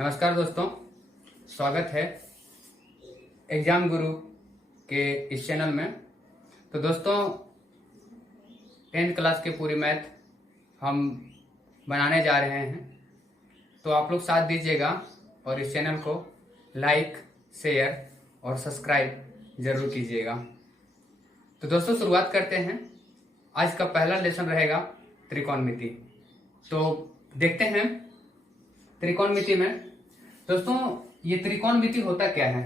नमस्कार दोस्तों, स्वागत है एग्जाम गुरु के इस चैनल में। तो दोस्तों 10th क्लास के पूरी मैथ हम बनाने जा रहे हैं, तो आप लोग साथ दीजिएगा और इस चैनल को लाइक, शेयर और सब्सक्राइब जरूर कीजिएगा। तो दोस्तों शुरुआत करते हैं। आज का पहला लेसन रहेगा त्रिकोणमिति। तो देखते हैं त्रिकोणमिति में। दोस्तों ये त्रिकोणमिति होता क्या है?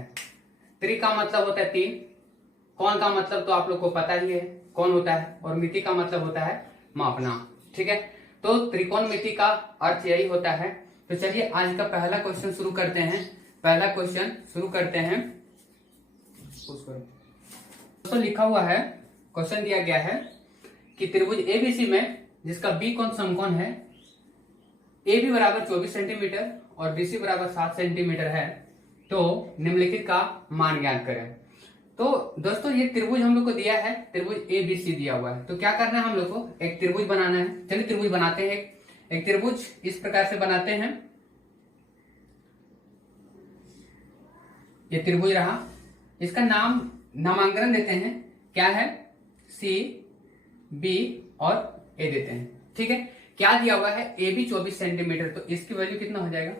त्रि का मतलब होता है तीन, कोण का मतलब तो आप लोग को पता ही है कौन होता है, और मिति का मतलब होता है मापना। ठीक है, तो त्रिकोणमिति का अर्थ यही होता है। तो चलिए आज का पहला क्वेश्चन शुरू करते हैं। पहला क्वेश्चन शुरू करते हैं। दोस्तों लिखा हुआ है, क्वेश्चन दिया गया है कि त्रिभुज एबीसी में जिसका बी कोण समकोण है, ए बी बराबर 24 सेंटीमीटर और बीसी बराबर 7 सेंटीमीटर है, तो निम्नलिखित का मान ज्ञात करें। तो दोस्तों ये त्रिभुज हम लोग को दिया है, त्रिभुज एबीसी दिया हुआ है। तो क्या करना है हम लोग को? एक त्रिभुज बनाना है। चलिए त्रिभुज बनाते हैं। एक त्रिभुज इस प्रकार से बनाते हैं। ये त्रिभुज रहा, इसका नामांकन देते हैं। क्या है? सी, बी और ए देते हैं। ठीक है, क्या दिया हुआ है? ए बी 24 सेंटीमीटर, तो इसकी वैल्यू कितना हो जाएगा?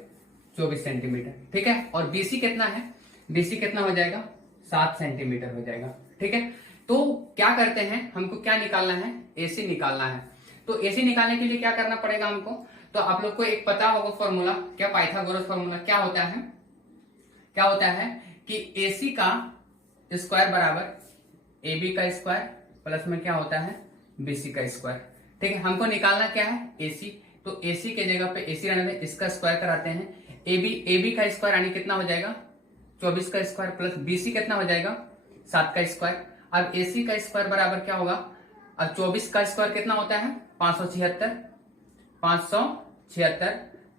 24 सेंटीमीटर। ठीक है, और बीसी कितना है? बीसी कितना हो जाएगा? 7 सेंटीमीटर हो जाएगा। ठीक है, तो क्या करते हैं, हमको क्या निकालना है? एसी निकालना है। तो एसी निकालने के लिए क्या करना पड़ेगा हमको? तो आप लोग को एक पता होगा फॉर्मूला, क्या पाइथागोरस फॉर्मूला क्या होता है? क्या होता है कि एसी का स्क्वायर बराबर ए बी का स्क्वायर प्लस में क्या होता है? बीसी का स्क्वायर। ठीक है, हमको निकालना क्या है? एसी। तो एसी के जगह पे एसी रहने दें, इसका स्क्वायर कराते हैं। ए बी का स्क्वायर यानी कितना हो जाएगा? 24 का स्क्वायर प्लस बीसी कितना हो जाएगा? 7 का स्क्वायर। अब एसी का स्क्वायर बराबर क्या होगा? अब 24 का स्क्वायर कितना होता है? 576। 576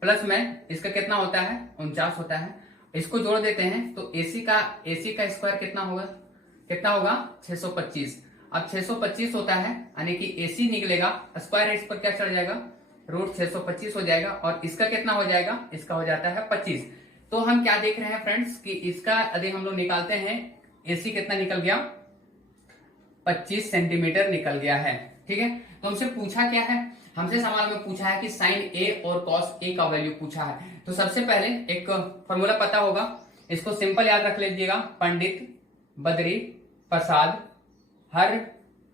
प्लस में इसका कितना होता है? 49 होता है। इसको जोड़ देते हैं तो एसी का स्क्वायर कितना होगा? कितना होगा? 625। अब 625 होता है यानी कि एसी निकलेगा, स्क्वायर इस पर क्या चढ़ जाएगा? रूट 625 हो जाएगा, और इसका कितना हो जाएगा? इसका हो जाता है 25। तो हम क्या देख रहे हैं फ्रेंड्स कि इसका यदि हम लोग निकालते हैं, एसी कितना निकल गया? 25 सेंटीमीटर निकल गया है। ठीक है, तो हमसे पूछा क्या है? हमसे सवाल में पूछा है कि साइन ए और कॉस ए का वैल्यू पूछा है। तो सबसे पहले एक फॉर्मूला पता होगा, इसको सिंपल याद रख लीजिएगा। पंडित बद्री प्रसाद हर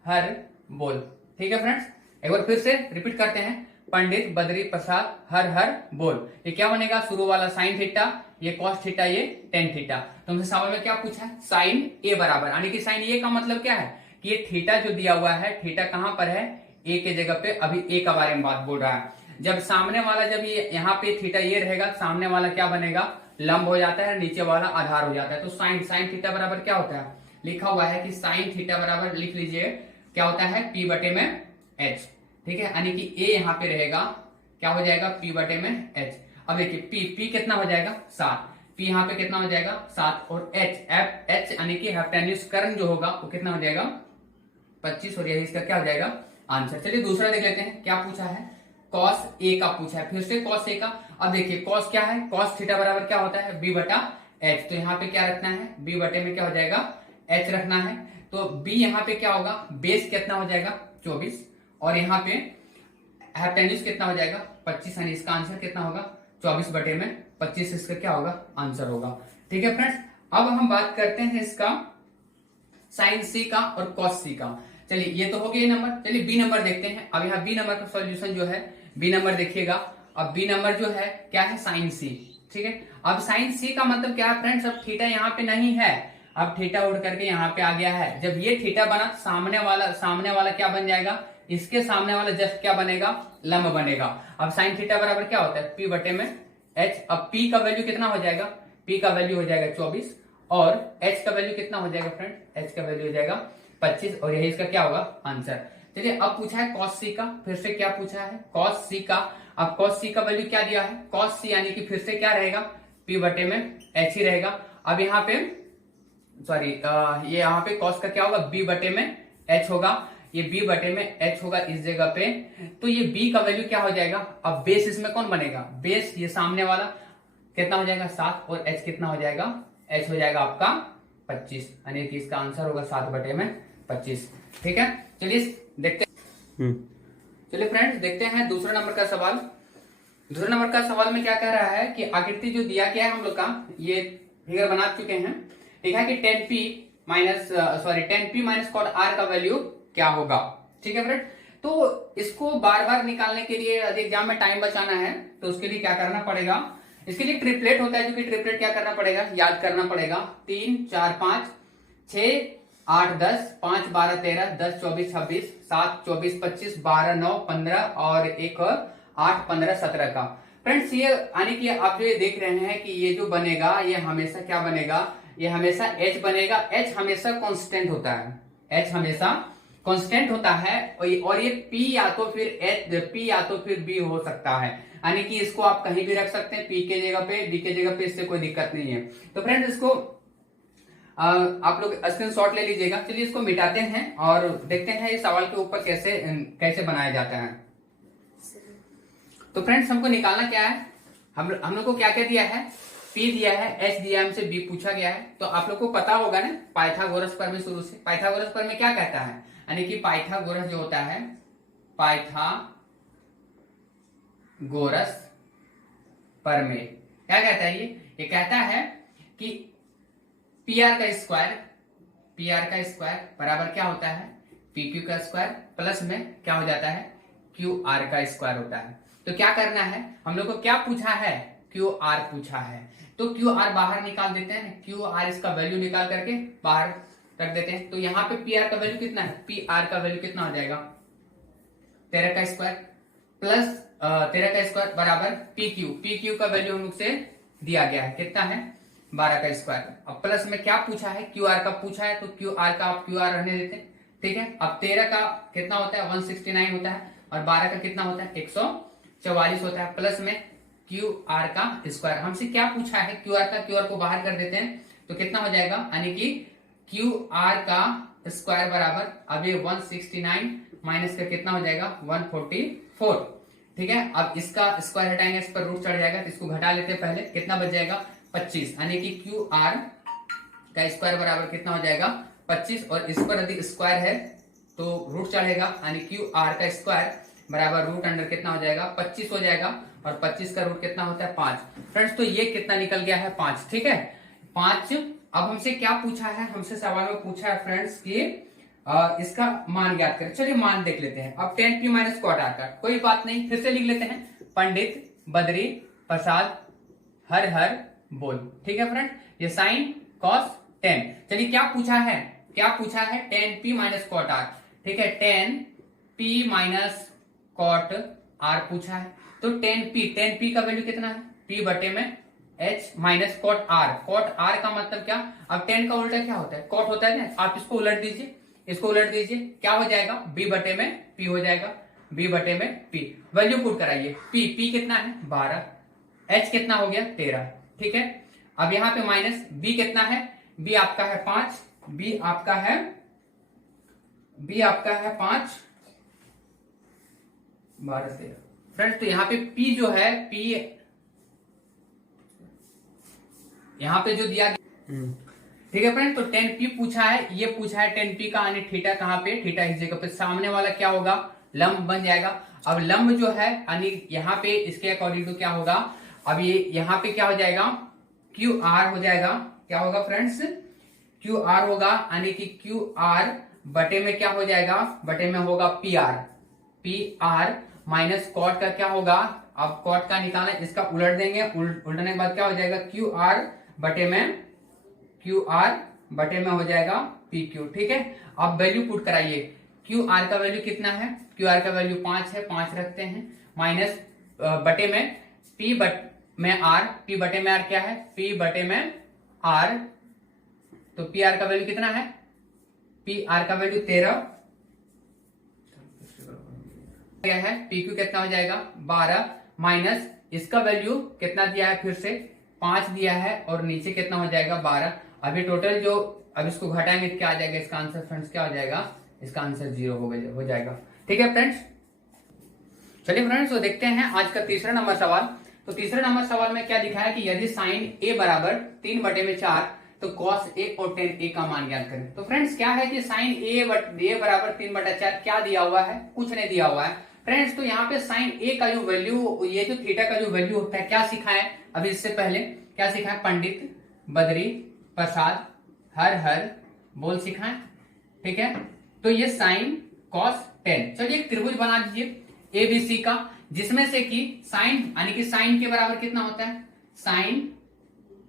हर बोल। ठीक है फ्रेंड्स, एक बार फिर से रिपीट करते हैं। पंडित बद्री प्रसाद हर हर बोल। ये क्या बनेगा? शुरू वाला साइन थीटा, ये कॉस थीटा, ये टेन थीटा। तो हमसे सवाल में क्या पूछा है? साइन ए बराबर, यानी कि साइन ए का मतलब क्या है कि ये थीटा जो दिया हुआ है, थीटा कहां पर है? ए के जगह पे। अभी ए का बारे में बात बोल रहा है। जब सामने वाला, जब ये यहाँ पे थीटा ये रहेगा, सामने वाला क्या बनेगा? लंब हो जाता है, नीचे वाला आधार हो जाता है। तो साइन थीटा बराबर क्या होता है? लिखा हुआ है कि साइन थीटा बराबर, लिख लीजिए, क्या होता है? पी बटे में एच। ठीक है, यानी कि ए यहाँ पे रहेगा, क्या हो जाएगा? पी बटे में एच। अब देखिए पी कितना हो जाएगा? 7। पी यहाँ पे कितना हो जाएगा? 7, और एच यानी कि हाइपोटेन्यूज कर्ण जो होगा वो कितना हो जाएगा? 25, और यही इसका क्या हो जाएगा? आंसर। चलिए दूसरा देख लेते हैं, क्या पूछा है? कॉस ए का पूछा है, फिर से कॉस ए का। अब देखिए कॉस क्या है? कॉस थीटा बराबर क्या होता है? बी बटा एच। तो यहाँ पे क्या रखना है? बी बटे में क्या हो जाएगा? एच रखना है। तो बी यहाँ पे क्या होगा? बेस कितना हो जाएगा? 24, और यहाँ पे हाइपोटेन्यूज कितना हो जाएगा? 25, यानी इसका आंसर कितना होगा? 24 बटे में 25, इसका क्या होगा? आंसर होगा। ठीक है फ्रेंड्स, अब हम बात करते हैं इसका साइन सी का और कॉस सी का। चलिए ये तो हो गया नंबर। चलिए बी नंबर देखते हैं। अब यहाँ बी नंबर का सॉल्यूशन जो है, बी नंबर देखिएगा। अब बी नंबर जो है क्या है? साइन सी। ठीक है, अब साइन सी का मतलब क्या है फ्रेंड्स? अब थीटा यहाँ पे नहीं है, अब थीटा उड़ करके यहाँ पे आ गया है। जब ये थीटा बना, सामने वाला क्या बन जाएगा? इसके सामने वाला जस्ट क्या बनेगा? लंब बनेगा। अब साइन थीटा बराबर क्या होता है? पी बटे में एच। अब पी का वैल्यू कितना हो जाएगा? पी का वैल्यू हो जाएगा 24, और एच का वैल्यू कितना हो जाएगा फ्रेंड? एच का वैल्यू हो जाएगा 25, और यही इसका क्या होगा? आंसर। चलिए अब पूछा है कॉस सी का, फिर से क्या पूछा है? कॉस सी का। अब कॉस सी का वैल्यू क्या दिया है? कॉस सी यानी कि फिर से क्या रहेगा? पी बटे में एच ही रहेगा। अब यहाँ पे सॉरी, ये यहाँ पे कॉस का क्या होगा? बी बटे में एच होगा। ये b बटे में h होगा इस जगह पे, तो ये b का वैल्यू क्या हो जाएगा। अब बेस इसमें कौन बनेगा, बेस ये सामने वाला, कितना हो जाएगा 7 और h कितना हो जाएगा, h हो जाएगा आपका 25, यानी कि इसका आंसर होगा 7/25। ठीक है, चलिए देखते हैं। चलिए फ्रेंड्स देखते हैं दूसरे नंबर का सवाल। दूसरे नंबर का सवाल में क्या कह रहा है कि आकृति जो दिया गया है हम लोग का, ये फिगर बना चुके हैं। लिखा है कि 10p माइनस कॉट r का वैल्यू क्या होगा। ठीक है फ्रेंड, तो इसको बार बार निकालने के लिए यदि एग्जाम में टाइम बचाना है तो उसके लिए क्या करना पड़ेगा, इसके लिए ट्रिपलेट होता है, जो कि ट्रिपलेट क्या करना पड़ेगा, याद करना पड़ेगा। 3 4 5 6 8 10 5 12 13 10 24 26 7 24 25 12 9 15 और एक 8 15 17 का। फ्रेंड्स ये यानी कि आप जो ये देख रहे हैं कि ये जो बनेगा ये हमेशा क्या बनेगा, ये हमेशा h बनेगा। h हमेशा कांस्टेंट होता है, h हमेशा कांस्टेंट होता है और ये p या तो फिर p या तो फिर b हो सकता है, यानी कि इसको आप कहीं भी रख सकते हैं, p के जगह पे b के जगह पे, इससे कोई दिक्कत नहीं है। तो फ्रेंड्स इसको आप लोग स्क्रीनशॉट ले लीजिएगा। चलिए इसको मिटाते हैं और देखते हैं इस सवाल के ऊपर कैसे कैसे बनाया जाता है। तो फ्रेंड्स हमको निकालना क्या है, हम लोग को क्या क्या दिया है, P दिया है, H दिया है, हमसे B पूछा गया है। तो आप लोग को पता होगा ना पाइथागोरस प्रमेय, शुरू से पाइथागोरस प्रमेय क्या कहता है, यानी कि पाइथागोरस जो होता है, पाइथागोरस प्रमेय क्या कहता है, ये कहता है कि PR का स्क्वायर बराबर क्या होता है, PQ का स्क्वायर प्लस में क्या हो जाता है, QR का स्क्वायर होता है। तो क्या करना है, हम लोग को क्या पूछा है, QR पूछा है, तो QR बाहर निकाल देते हैं। QR इसका वैल्यू निकाल करके बाहर रख देते हैं। तो यहाँ पे PR का वैल्यू कितना है, PR का वैल्यू कितना हो जाएगा, 13 का स्क्वायर प्लस 13 का स्क्वायर बराबर PQ का वैल्यू हम लोग से दिया गया है, कितना है 12 का स्क्वायर। अब प्लस में क्या पूछा है, QR का पूछा है, तो QR का आप QR रहने देते हैं। ठीक है, अब 13 का कितना होता है 169 होता है और 12 का कितना होता है 144 होता है, प्लस में QR का स्क्वायर। हमसे क्या पूछा है QR का, QR को बाहर कर देते हैं तो कितना हो जाएगा, यानी कि QR का स्क्वायर बराबर, अब ये 169 माइनस का कितना हो जाएगा 144। ठीक है, अब इसका स्क्वायर हटाएंगे, इस पर रूट चढ़ जाएगा, तो इसको घटा लेते हैं पहले, कितना बच जाएगा 25, यानी कि QR का स्क्वायर बराबर कितना हो जाएगा 25, और इस पर यदि स्क्वायर है तो रूट चढ़ेगा, यानी QR का स्क्वायर बराबर रूट अंडर कितना हो जाएगा 25 हो जाएगा, और 25 का रूट कितना होता है 5। फ्रेंड्स तो ये कितना निकल गया है 5। ठीक है 5। अब हमसे क्या पूछा है, हमसे सवाल में पूछा है फ्रेंड्स कि इसका मान ज्ञात करें। चलिए मान देख लेते हैं। अब 10p माइनस कॉट r का, कोई बात नहीं, फिर से लिख लेते हैं, पंडित बद्री प्रसाद हर हर बोल। ठीक है फ्रेंड, ये साइन कॉस 10। चलिए क्या पूछा है, 10p माइनस कॉट r। ठीक है 10p माइनस कॉट r पूछा है, तो 10p का वैल्यू कितना है, p बटे में h minus cot r। Cot r का मतलब क्या, अब 10 का उल्टा क्या होता है, कॉट होता है ना, आप इसको उलट दीजिए, क्या हो जाएगा b बटे में p हो जाएगा, b बटे में p। वैल्यू पुट कराइए, p कितना है 12, h कितना हो गया 13। ठीक है, अब यहाँ पे माइनस b कितना है, b आपका है 5, b आपका है 5 12 13। फ्रेंड्स तो यहाँ पे p जो है, p यहाँ पे जो दिया गया, ठीक है फ्रेंड, तो 10p पूछा है, ये पूछा है 10p का, यानी थीटा कहाँ पे, थीटा इस जगह पे, सामने वाला क्या होगा लंब बन जाएगा। अब लंब जो है यानी यहाँ पे इसके अकॉर्डिंग टू क्या होगा, अब ये यहाँ पे क्या हो जाएगा QR हो जाएगा, क्या होगा फ्रेंड्स QR होगा, यानी कि QR बटे में क्या हो जाएगा, बटे में होगा PR माइनस कॉट का क्या होगा, अब कॉट का निकालना, इसका उलट देंगे, उलटने के बाद क्या हो जाएगा QR बटे में हो जाएगा PQ। ठीक है, अब वैल्यू पुट कराइए, QR का वैल्यू कितना है, QR का वैल्यू 5 है, 5 रखते हैं, माइनस बटे में P में R, P बटे में R क्या है, P बटे में R, तो PR का वैल्यू कितना है, PR का वैल्यू 13 है, PQ कितना हो जाएगा 12, माइनस इसका वैल्यू कितना दिया है, फिर से 5 दिया है, और नीचे कितना हो जाएगा 12। अभी टोटल जो, अब इसको घटाएंगे क्या आ जाएगा, इसका आंसर फ्रेंड्स क्या हो जाएगा, इसका आंसर 0 हो जाएगा। ठीक है फ्रेंड्स, चलिए फ्रेंड्स तो देखते हैं आज का तीसरा नंबर सवाल। तो तीसरे नंबर सवाल में क्या लिखा है कि यदि साइन ए बराबर 3/4 तो कॉस ए और टेन ए का मान ज्ञात करें। तो फ्रेंड्स क्या है कि साइन ए बराबर 3/4 क्या दिया हुआ है, कुछ नहीं दिया हुआ है फ्रेंड्स। तो यहाँ पे साइन ए का जो वैल्यू, ये जो थीटा का जो वैल्यू होता है, क्या सीखा है अभी इससे पहले, क्या सीखा है, पंडित, बद्री, प्रसाद, हर हर बोल सीखा है, ठीक है। तो ये साइन कॉस टेन, चलिए एक त्रिभुज बना दीजिए एबीसी का, जिसमें से कि साइन यानी कि साइन के बराबर कितना होता है, साइन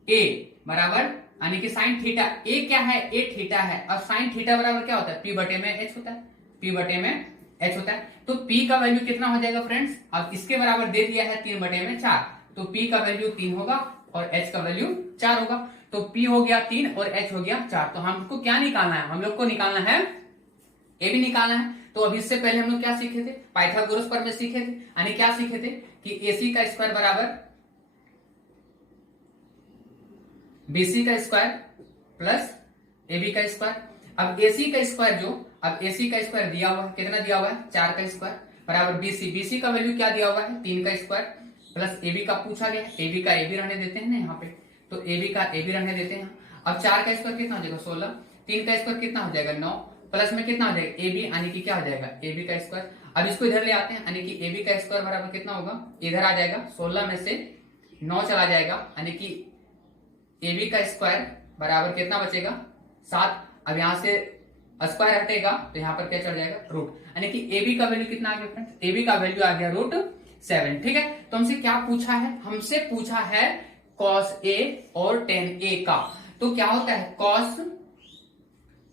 ए बराबर यानी कि साइन थीटा, ए क्या है, ए थीटा है, और साइन थीटा बराबर क्या होता है, पी बटे में एच होता है, पी बटे में एच होता है। तो पी का वैल्यू कितना हो जाएगा फ्रेंड्स, अब इसके बराबर दे दिया है 3/4, तो पी का वैल्यू 3 होगा और एच का वैल्यू 4 होगा। तो पी हो गया 3 और एच हो गया 4। तो हमको क्या निकालना है, हम लोग को निकालना है ए भी निकालना है। तो अभी इससे पहले हम लोग क्या सीखे थे, पाइथागोरस पर में सीखे थे, यानी क्या सीखे थे कि एसी का स्क्वायर बराबर बीसी का स्क्वायर प्लस एबी का स्क्वायर। अब एसी का स्क्वायर अब एसी का स्क्वायर दिया हुआ है, कितना दिया हुआ है, 4 का स्क्वायर बराबर बीसी का वैल्यू क्या दिया हुआ है, 3 का स्क्वायर प्लस एबी का पूछा गया, एबी का एबी रहने देते हैं ना यहाँ पे, तो एबी का एबी रहने देते हैं। अब 4 का स्क्वायर कितना हो जाएगा 16, 3 का स्क्वायर कितना हो जाएगा 9, प्लस में कितना हो जाएगा एबी यानी कि क्या हो जाएगा एबी का स्क्वायर। अब इसको इधर ले आते हैं, यानी कि एबी का स्क्वायर बराबर कितना होगा, इधर आ जाएगा 16 में से 9 चला जाएगा, यानी कि एबी का स्क्वायर बराबर कितना बचेगा 7। अब यहां से स्क्वायर हटेगा तो यहाँ पर क्या चल जाएगा रूट, यानी कि एबी का वैल्यू कितना आ गया फ्रेंड्स, एबी का वैल्यू आ गया √7, ठीक है। तो हमसे क्या पूछा है, हमसे पूछा है कॉस ए और टेन ए का। तो क्या होता है कॉस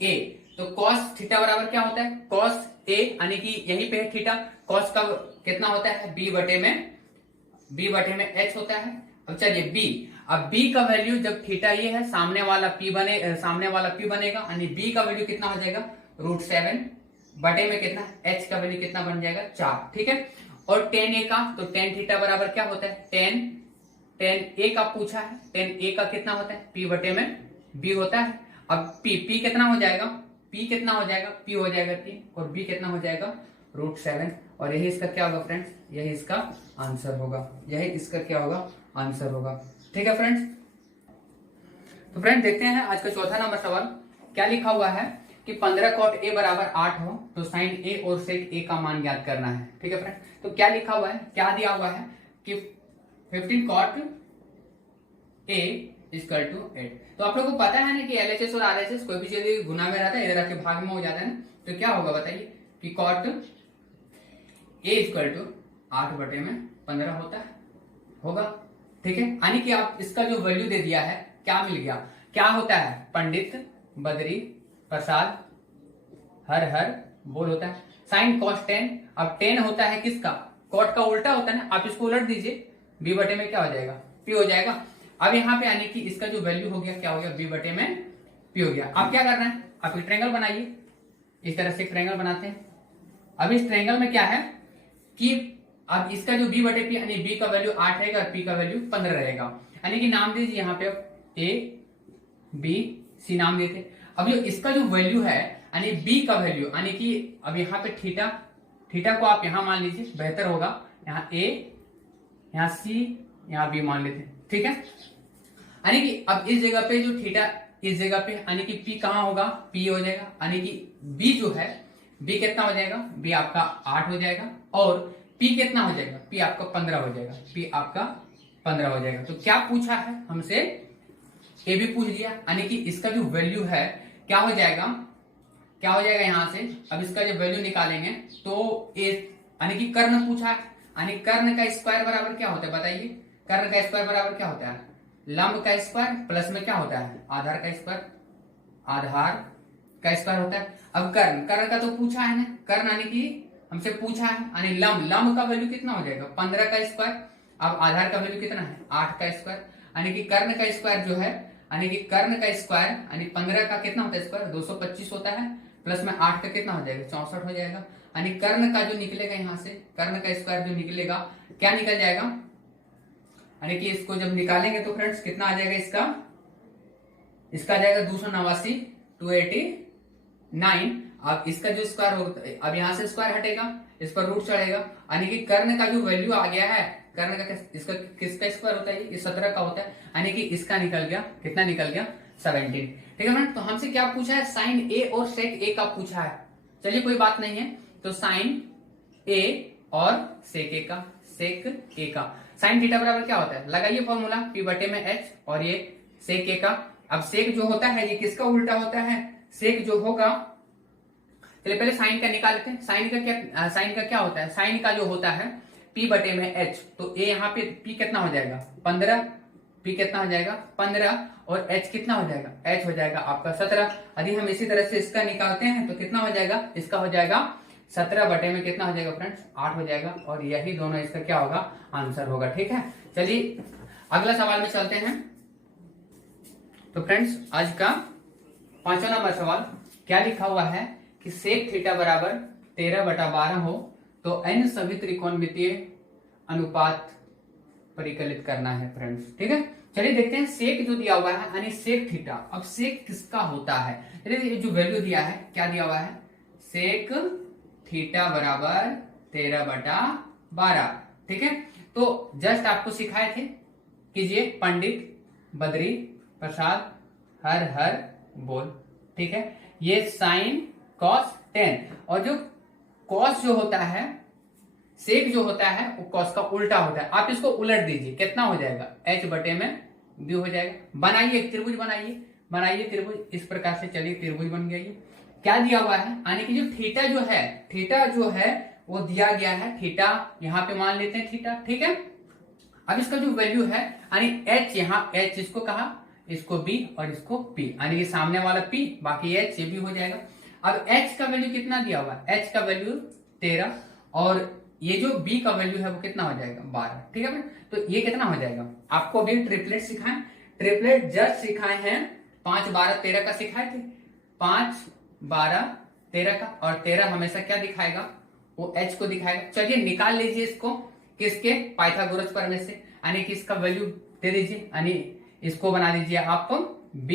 ए, तो कॉस थीटा बराबर क्या होता है, कॉस ए यानी कि यहीं पे है थीटा, कॉस का कितना होता है बी बटे में एच होता है। अब चलिए बी, अब बी का वैल्यू जब थीटा ये है, सामने वाला पी बनेगा, यानी बी का वैल्यू कितना हो जाएगा √7 बटे में कितना एच का वैल्यू कितना बन जाएगा 4, ठीक है। और टेन ए का, तो टेन थीटा बराबर क्या होता है, टेन ए का पूछा है, टेन ए का कितना होता है पी बटे में बी होता है। अब पी कितना हो जाएगा, पी हो जाएगा 3 और बी कितना हो जाएगा √7, और यही इसका क्या होगा फ्रेंड्स, यही इसका आंसर होगा, ठीक है फ्रेंड्स। तो फ्रेंड्स देखते हैं आज का चौथा नंबर सवाल, क्या लिखा हुआ है कि 15 cot ए बराबर 8 हो तो साइन ए और सेक ए का मान ज्ञात करना है, ठीक है फ्रेंड्स। तो क्या लिखा हुआ है, क्या दिया हुआ है कि 15 cot ए इक्वल टू 8। तो आप लोगों को पता है ना कि एलएचएस और आरएचएस कोई भी चीज गुना में रहता है, इधर आके भाग में हो जाता है ना, तो क्या होगा बताइए कि cot ए इक्वल टू 8 बटे में 15 होगा, ठीक है। यानी कि आप इसका जो वैल्यू दे दिया है क्या मिल गया, क्या होता है पंडित, बद्री, प्रसाद, हर हर बोल होता है साइन कॉस 10। अब 10 होता है किसका, कॉट का उल्टा होता है ना, आप इसको उलट दीजिए, बी बटे में क्या हो जाएगा पी हो जाएगा। अब यहाँ पे यानी कि इसका जो वैल्यू हो गया क्या हो गया, बी बटे में पी हो गया। अब क्या करना है, आप एक ट्रायंगल बनाइए, इस तरह से एक ट्रायंगल बनाते हैं। अब इस ट्रायंगल में क्या है कि अब इसका जो बी बटे पी यानी बी का वैल्यू 8 रहेगा और पी का वैल्यू 15 रहेगा, यानी कि नाम दीजिए यहाँ पे ए बी सी नाम देते। अब जो इसका जो वैल्यू है यानी बी का वैल्यू, यानी कि अब यहाँ पे थीटा को आप यहाँ मान लीजिए बेहतर होगा, यहाँ ए, यहाँ सी, यहाँ बी मान लेते, ठीक है। यानी कि अब इस जगह पे जो थीटा, इस जगह पे यानी कि पी कहाँ होगा, पी हो जाएगा, यानी कि बी जो है, बी कितना हो जाएगा, बी आपका 8 हो जाएगा, और पी कितना हो जाएगा, पी आपका 15 हो जाएगा, पी आपका 15 हो जाएगा। तो क्या पूछा है हमसे, ए भी पूछ दिया, यानी कि इसका जो वैल्यू है क्या हो जाएगा यहां से। अब इसका जो वैल्यू निकालेंगे तो ए यानी कि कर्ण पूछा है, यानी कर्ण का स्क्वायर बराबर क्या होता है बताइए, कर्ण का स्क्वायर बराबर क्या होता है, लंब का स्क्वायर प्लस में क्या होता है आधार का स्क्वायर होता है। अब कर्ण का तो पूछा है ना, कर्ण यानी कि हमसे पूछा है, यानी लंब का वैल्यू कितना हो जाएगा 15 का स्क्वायर, अब आधार का वैल्यू कितना है 8 का स्क्वायर, यानी कि कर्ण का स्क्वायर जो है, यानी कि कर्ण का स्क्वायर यानी 15 का कितना होता है स्क्वायर 225 होता है, प्लस में 8 का कितना हो जाएगा 64 हो जाएगा, यानी कर्ण का जो निकलेगा यहाँ से, कर्ण का स्क्वायर जो निकलेगा क्या निकल जाएगा, यानी कि इसको जब निकालेंगे तो फ्रेंड्स कितना आ जाएगा, इसका आ जाएगा 289 289। अब इसका जो स्क्वायर होगा, अब यहां से स्क्वायर हटेगा, इस पर रूट चढ़ेगा, यानी कि कर्ण का जो वैल्यू आ गया है करने का इसका किसका स्क्वायर होता है, ये 17 का होता है, यानी कि इसका निकल गया, कितना निकल गया 17। ठीक है फ्रेंड, तो हमसे क्या पूछा है, साइन ए और सेक ए का पूछा है। चलिए कोई बात नहीं है, तो साइन ए और सेक ए का, सेक ए का साइन थीटा बराबर क्या होता है, लगाइए फॉर्मूला पी बटे में एच, और ये सेक ए का। अब सेक जो होता है ये किसका उल्टा होता है, सेक जो होगा, चलिए पहले साइन का निकाल लेते हैं। साइन का क्या होता है, साइन का जो होता है पी बटे में एच, तो ए यहाँ पे पी कितना हो जाएगा 15, पी कितना हो जाएगा 15, और एच कितना हो जाएगा, एच हो जाएगा आपका 17। यदि हम इसी तरह से इसका निकालते हैं तो कितना हो जाएगा, इसका हो जाएगा 17 बटे में कितना हो जाएगा फ्रेंड्स 8 हो जाएगा, और यही दोनों इसका क्या होगा, आंसर होगा। ठीक है, चलिए अगला सवाल में चलते हैं। तो फ्रेंड्स आज का 5वां नंबर सवाल क्या लिखा हुआ है कि सेक थीटा बराबर 13/12 हो तो n सभी त्रिकोणमितीय अनुपात परिकलित करना है फ्रेंड्स। ठीक है, चलिए देखते हैं सेक जो दिया हुआ है यानी सेक थीटा। अब सेक किसका होता है, ये जो वैल्यू दिया है क्या दिया हुआ है, सेक थीटा बराबर 13/12। ठीक है, तो जस्ट आपको सिखाए थे, कीजिए पंडित बद्री प्रसाद हर हर बोल। ठीक है, ये साइन कॉस टेन, और जो कॉस जो होता है, सेक जो होता है वो कॉस का उल्टा होता है। आप इसको उलट दीजिए, कितना हो जाएगा h बटे में b हो जाएगा। बनाइए त्रिभुज, बनाइए त्रिभुज इस प्रकार से। चलिए त्रिभुज बन गया। ये क्या दिया हुआ है, यानी कि जो थीटा जो है वो दिया गया है, थीटा यहाँ पे मान लेते हैं थीटा। ठीक है, अब इसका जो वैल्यू है यानी h, यहाँ h इसको कहा, इसको b और इसको p, यानी कि सामने वाला p बाकी h ये भी हो जाएगा। अब h का वैल्यू कितना दिया हुआ है, h का वैल्यू 13, और ये जो b का वैल्यू है वो कितना हो जाएगा 12। ठीक है, तो ये कितना हो जाएगा, आपको अभी ट्रिपलेट सिखाएं, ट्रिपलेट जस्ट सिखाए हैं, 5 12 13 का सिखाए थे, 5 12 13 का, और 13 हमेशा क्या दिखाएगा, वो h को दिखाएगा। चलिए निकाल लीजिए इसको, किसके, पाइथागोरस प्रमेय से, यानी कि इसका वैल्यू दे दीजिए, यानी इसको बना दीजिए आप b,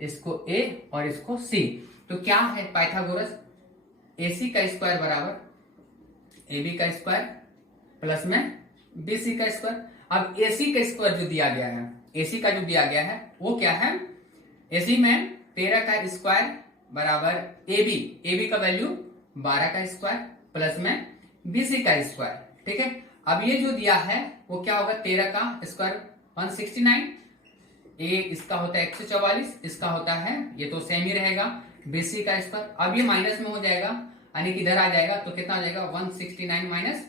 इसको a और इसको c। तो क्या है पाइथागोरस, ac का स्क्वायर बराबर ab का स्क्वायर प्लस में bc का स्क्वायर। अब ac का स्क्वायर जो दिया गया है, ac का जो दिया गया है वो क्या है, ac में 13 का स्क्वायर बराबर ab का वैल्यू 12 का स्क्वायर प्लस में bc का स्क्वायर। ठीक है, अब ये जो दिया है वो क्या होगा, 13 का स्क्वायर 169, ए इसका होता है 144, इसका होता है, ये तो सेम ही रहेगा, बीसी का स्क्वायर। अब ये माइनस में हो जाएगा, यानी कि इधर आ जाएगा, तो कितना हो जाएगा 169 माइनस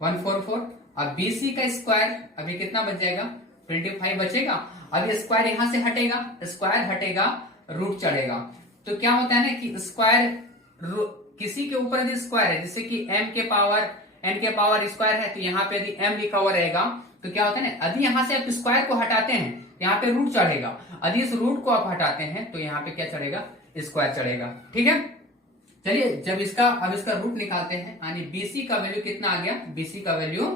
144। अब बीसी का स्क्वायर अभी कितना बच जाएगा 25 बचेगा। अब ये स्क्वायर यहां से हटेगा, स्क्वायर हटेगा रूट चढ़ेगा, तो क्या होता है ना कि स्क्वायर किसी के ऊपर यदि स्क्वायर है, जैसे कि n के पावर स्क्वायर है, तो यहाँ पे यदि m लिखा हुआ रहेगा तो क्या होता है ना, यदि यहां से आप स्क्वायर को हटाते हैं यहाँ पे रूट चढ़ेगा, यदि इस रूट को आप हटाते हैं तो यहाँ पे क्या चढ़ेगा, स्क्वायर चढ़ेगा। ठीक है, चलिए जब इसका रूट निकालते हैं, यानी बीसी का वैल्यू कितना आ गया, बीसी का वैल्यू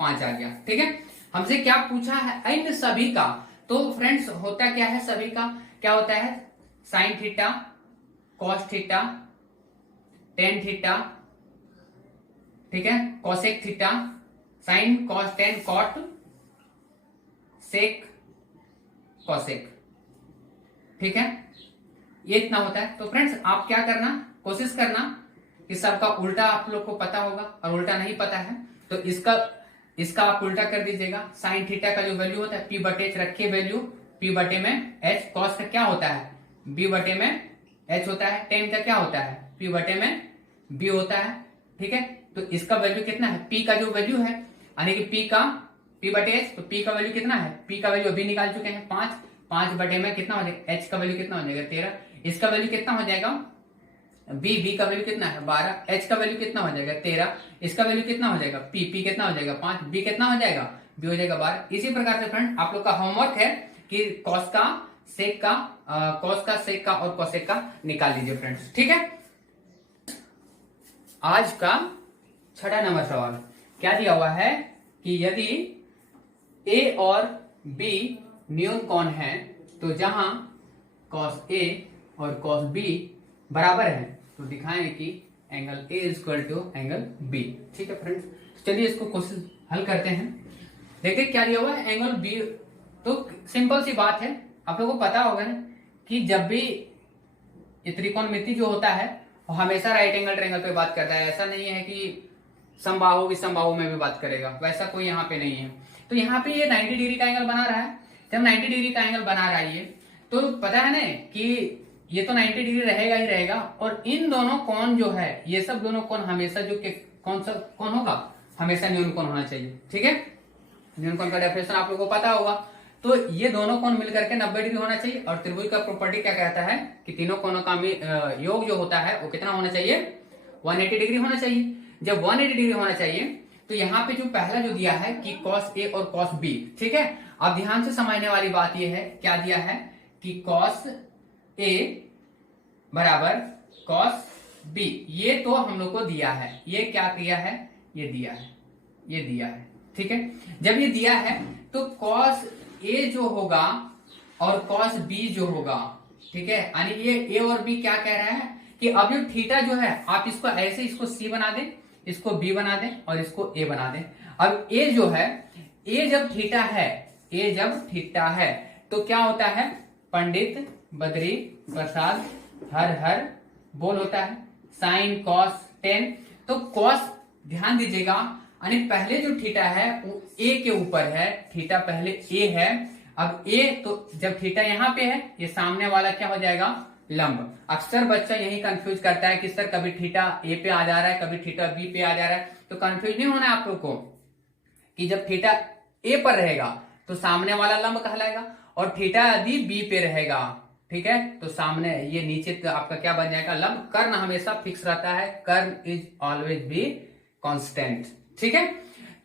5 आ गया। ठीक है, हमसे क्या पूछा है, इन सभी का, तो फ्रेंड्स होता क्या है, सभी का क्या होता है, sine theta, cos theta, tan theta, ठीक है, cosec theta, sine cos tan cot sec cosec. ठीक है, ये इतना होता है। तो फ्रेंड्स आप क्या करना, कोशिश करना कि सबका उल्टा आप लोग को पता होगा, और उल्टा नहीं पता है तो इसका आप उल्टा कर दीजिएगा। साइन थीटा का जो वैल्यू होता है पी बटे एच, रखिए वैल्यू पी बटे में एच। कॉस का क्या होता है, बी बटे में एच होता है। टेन का क्या होता है, पी बटे में बी होता है। ठीक है, तो इसका वैल्यू कितना है, पी का जो वैल्यू है, यानी कि पी बटे एच, तो पी का वैल्यू कितना है, पी का वैल्यू अभी निकाल चुके हैं 5 बटे में कितना हो जाएगा, एच का वैल्यू कितना हो जाएगा 13, इसका वैल्यू कितना हो जाएगा, बी का वैल्यू कितना है 12, एच का वैल्यू कितना हो जाएगा 13, इसका वैल्यू कितना हो जाएगा, पी कितना हो जाएगा 5, बी कितना हो जाएगा, बी हो जाएगा 12। इसी प्रकार से फ्रेंड आप लोग का होमवर्क है कि कॉस का सेक का और कॉसेक का निकाल लीजिए फ्रेंड्स। ठीक है, आज का 6वां नंबर सवाल क्या दिया हुआ है कि यदि ए और बी न्यून कोण है तो जहां कॉस ए और कॉस बी बराबर है तो दिखाएं कि angle A is equal to angle B. ठीक है फ्रेंड्स, चलिए इसको कोशिश हल करते हैं। देखिए क्या दिया हुआ है, एंगल बी। तो सिंपल सी बात है, आप लोगों को पता होगा ना कि जब भी त्रिकोणमिति जो होता है वो हमेशा राइट एंगल ट्रायंगल पे बात करता है। ऐसा नहीं है कि समबाहु विसमबाहु में भी बात करेगा, वैसा कोई यहाँ पे नहीं है। तो यहाँ पे ये 90 डिग्री का एंगल बना रहा है। जब 90 डिग्री का एंगल बना रहा है ये, तो पता है ना कि ये तो 90 डिग्री रहेगा ही रहेगा। और इन दोनों कोण जो है, ये सब दोनों कोण हमेशा जो कौन सा कोण होगा, हमेशा न्यून कोण होना चाहिए। ठीक है, न्यून कोण का डेफिनेशन आप लोगों को पता होगा। तो ये दोनों कोण मिलकर के 90 डिग्री होना चाहिए। और त्रिभुज का प्रॉपर्टी क्या कहता है कि तीनों कोणों का योग जो होता है वो कितना होना चाहिए, 180 डिग्री होना चाहिए। जब 180 डिग्री होना चाहिए तो यहाँ पे जो पहला जो दिया है कि cos A और cos B, ठीक है। अब ध्यान से समझने वाली बात ये है, क्या दिया है कि cos A बराबर cos B, ये तो हम लोग को दिया है। ये क्या दिया है, ये दिया है, ये दिया है। ठीक है, जब ये दिया है तो cos A जो होगा और cos B जो होगा, ठीक है, यानी ये A और B क्या कह रहा है कि अब जो थीटा जो है आप इसको ऐसे, इसको C बना दें, इसको B बना दें और इसको A बना दें। अब A जो है, A जब थीटा है, A जब थीटा है तो क्या होता है, पंडित बद्री प्रसाद हर हर बोल होता है, साइन कॉस टेन। तो कॉस ध्यान दीजिएगा, यानी पहले जो थीटा है वो A के ऊपर है, थीटा पहले A है। अब A तो जब थीटा यहाँ पे है, ये सामने वाला क्या हो जाएगा, लंब। अक्सर बच्चा यही कंफ्यूज करता है कि सर कभी थीटा ए पे आ जा रहा है, कभी थीटा बी पे आ जा रहा है। तो कंफ्यूज नहीं होना है आप लोग को कि जब थीटा ए पर रहेगा तो सामने वाला लंब कहलाएगा और थीटा यदि बी पे रहेगा, ठीक है, तो सामने ये नीचे तो आपका क्या बन जाएगा, लंब। कर्ण हमेशा फिक्स रहता है, कर्ण इज ऑलवेज बी कांस्टेंट। ठीक है,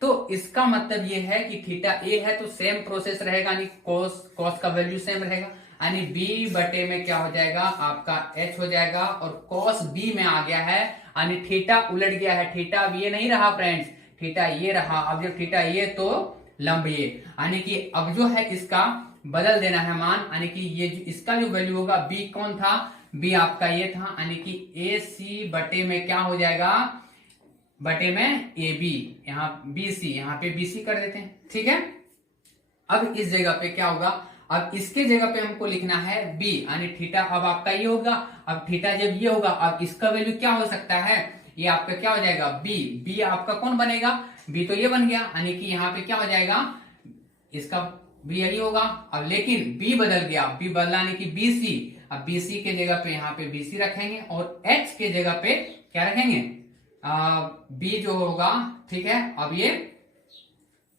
तो इसका मतलब ये है कि थीटा ए है तो सेम प्रोसेस रहेगा, यानी कॉस का वैल्यू सेम रहेगा, यानी बी बटे में क्या हो जाएगा आपका एच हो जाएगा। और कॉस बी में आ गया है, यानी थीटा उलट गया है, थीटा अब ये नहीं रहा फ्रेंड्स, थीटा ये रहा। अब जब थीटा ये तो लंब ये, यानी कि अब जो है इसका बदल देना है मान, यानी कि ये इसका जो वैल्यू होगा, बी कौन था, बी आपका ये था, यानी कि ए सी बटे में क्या हो जाएगा, बटे में ए बी, यहाँ बी सी, यहाँ पे बी सी कर देते हैं। ठीक है, अब इस जगह पे क्या होगा, अब इसके जगह पे हमको लिखना है b, यानी थीटा अब आपका ये होगा। अब थीटा जब ये होगा, अब इसका वैल्यू क्या हो सकता है, ये आपका क्या हो जाएगा b, b आपका कौन बनेगा, b तो ये बन गया, यानी कि यहाँ पे क्या हो जाएगा, इसका b यही होगा। अब लेकिन b बदल गया, b बदला यानी कि bc, अब bc के जगह पे यहाँ पे bc रखेंगे और h के जगह पे क्या रखेंगे, b जो होगा। ठीक है, अब ये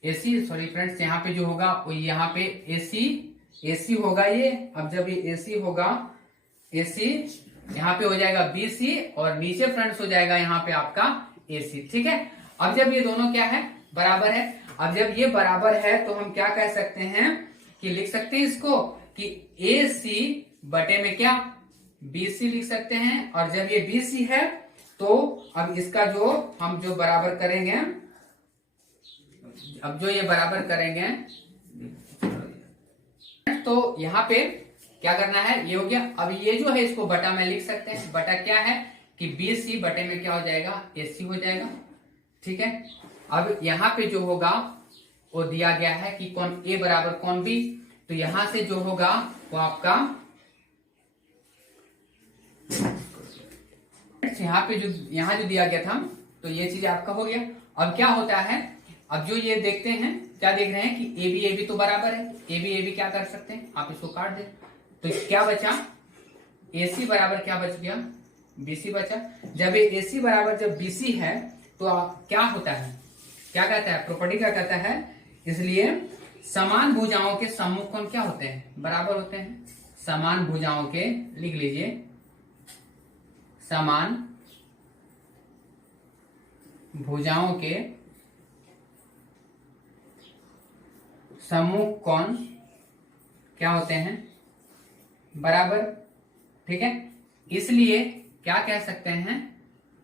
AC, सॉरी फ्रेंड्स, यहाँ पे जो होगा वो यहाँ पे AC होगा ये। अब जब ये AC होगा, AC यहाँ पे हो जाएगा BC और नीचे फ्रेंड्स हो जाएगा यहाँ पे आपका AC। ठीक है, अब जब ये दोनों क्या है, बराबर है। अब जब ये बराबर है तो हम क्या कह सकते हैं कि लिख सकते हैं इसको कि AC बटे में क्या, BC लिख सकते हैं। और जब ये BC है तो अब इसका जो हम जो बराबर करेंगे, अब जो ये बराबर करेंगे तो यहाँ पे क्या करना है, ये हो गया। अब ये जो है इसको बटा में लिख सकते हैं, बटा क्या है कि BC बटे में क्या हो जाएगा, AC हो जाएगा। ठीक है, अब यहाँ पे जो होगा वो दिया गया है कि कौन A बराबर कौन B, तो यहां से जो होगा वो आपका यहाँ पे जो यहाँ जो दिया गया था, तो ये चीज आपका हो गया। अब क्या होता है, अब जो ये देखते हैं, क्या देख रहे हैं कि ए बी तो बराबर है, ए बी क्या कर सकते हैं, आप इसको काट दे तो क्या बचा, AC बराबर क्या बच गया, BC बचा। जब ये AC बराबर जब BC है तो क्या होता है, क्या कहता है, प्रॉपर्टी क्या कहता है, इसलिए समान भुजाओं के सम्मुख कोण क्या होते हैं, बराबर होते हैं। समान भुजाओं के, लिख लीजिए, समान भुजाओं के सम्मुख कोण क्या होते हैं, बराबर। ठीक है, इसलिए क्या कह सकते हैं,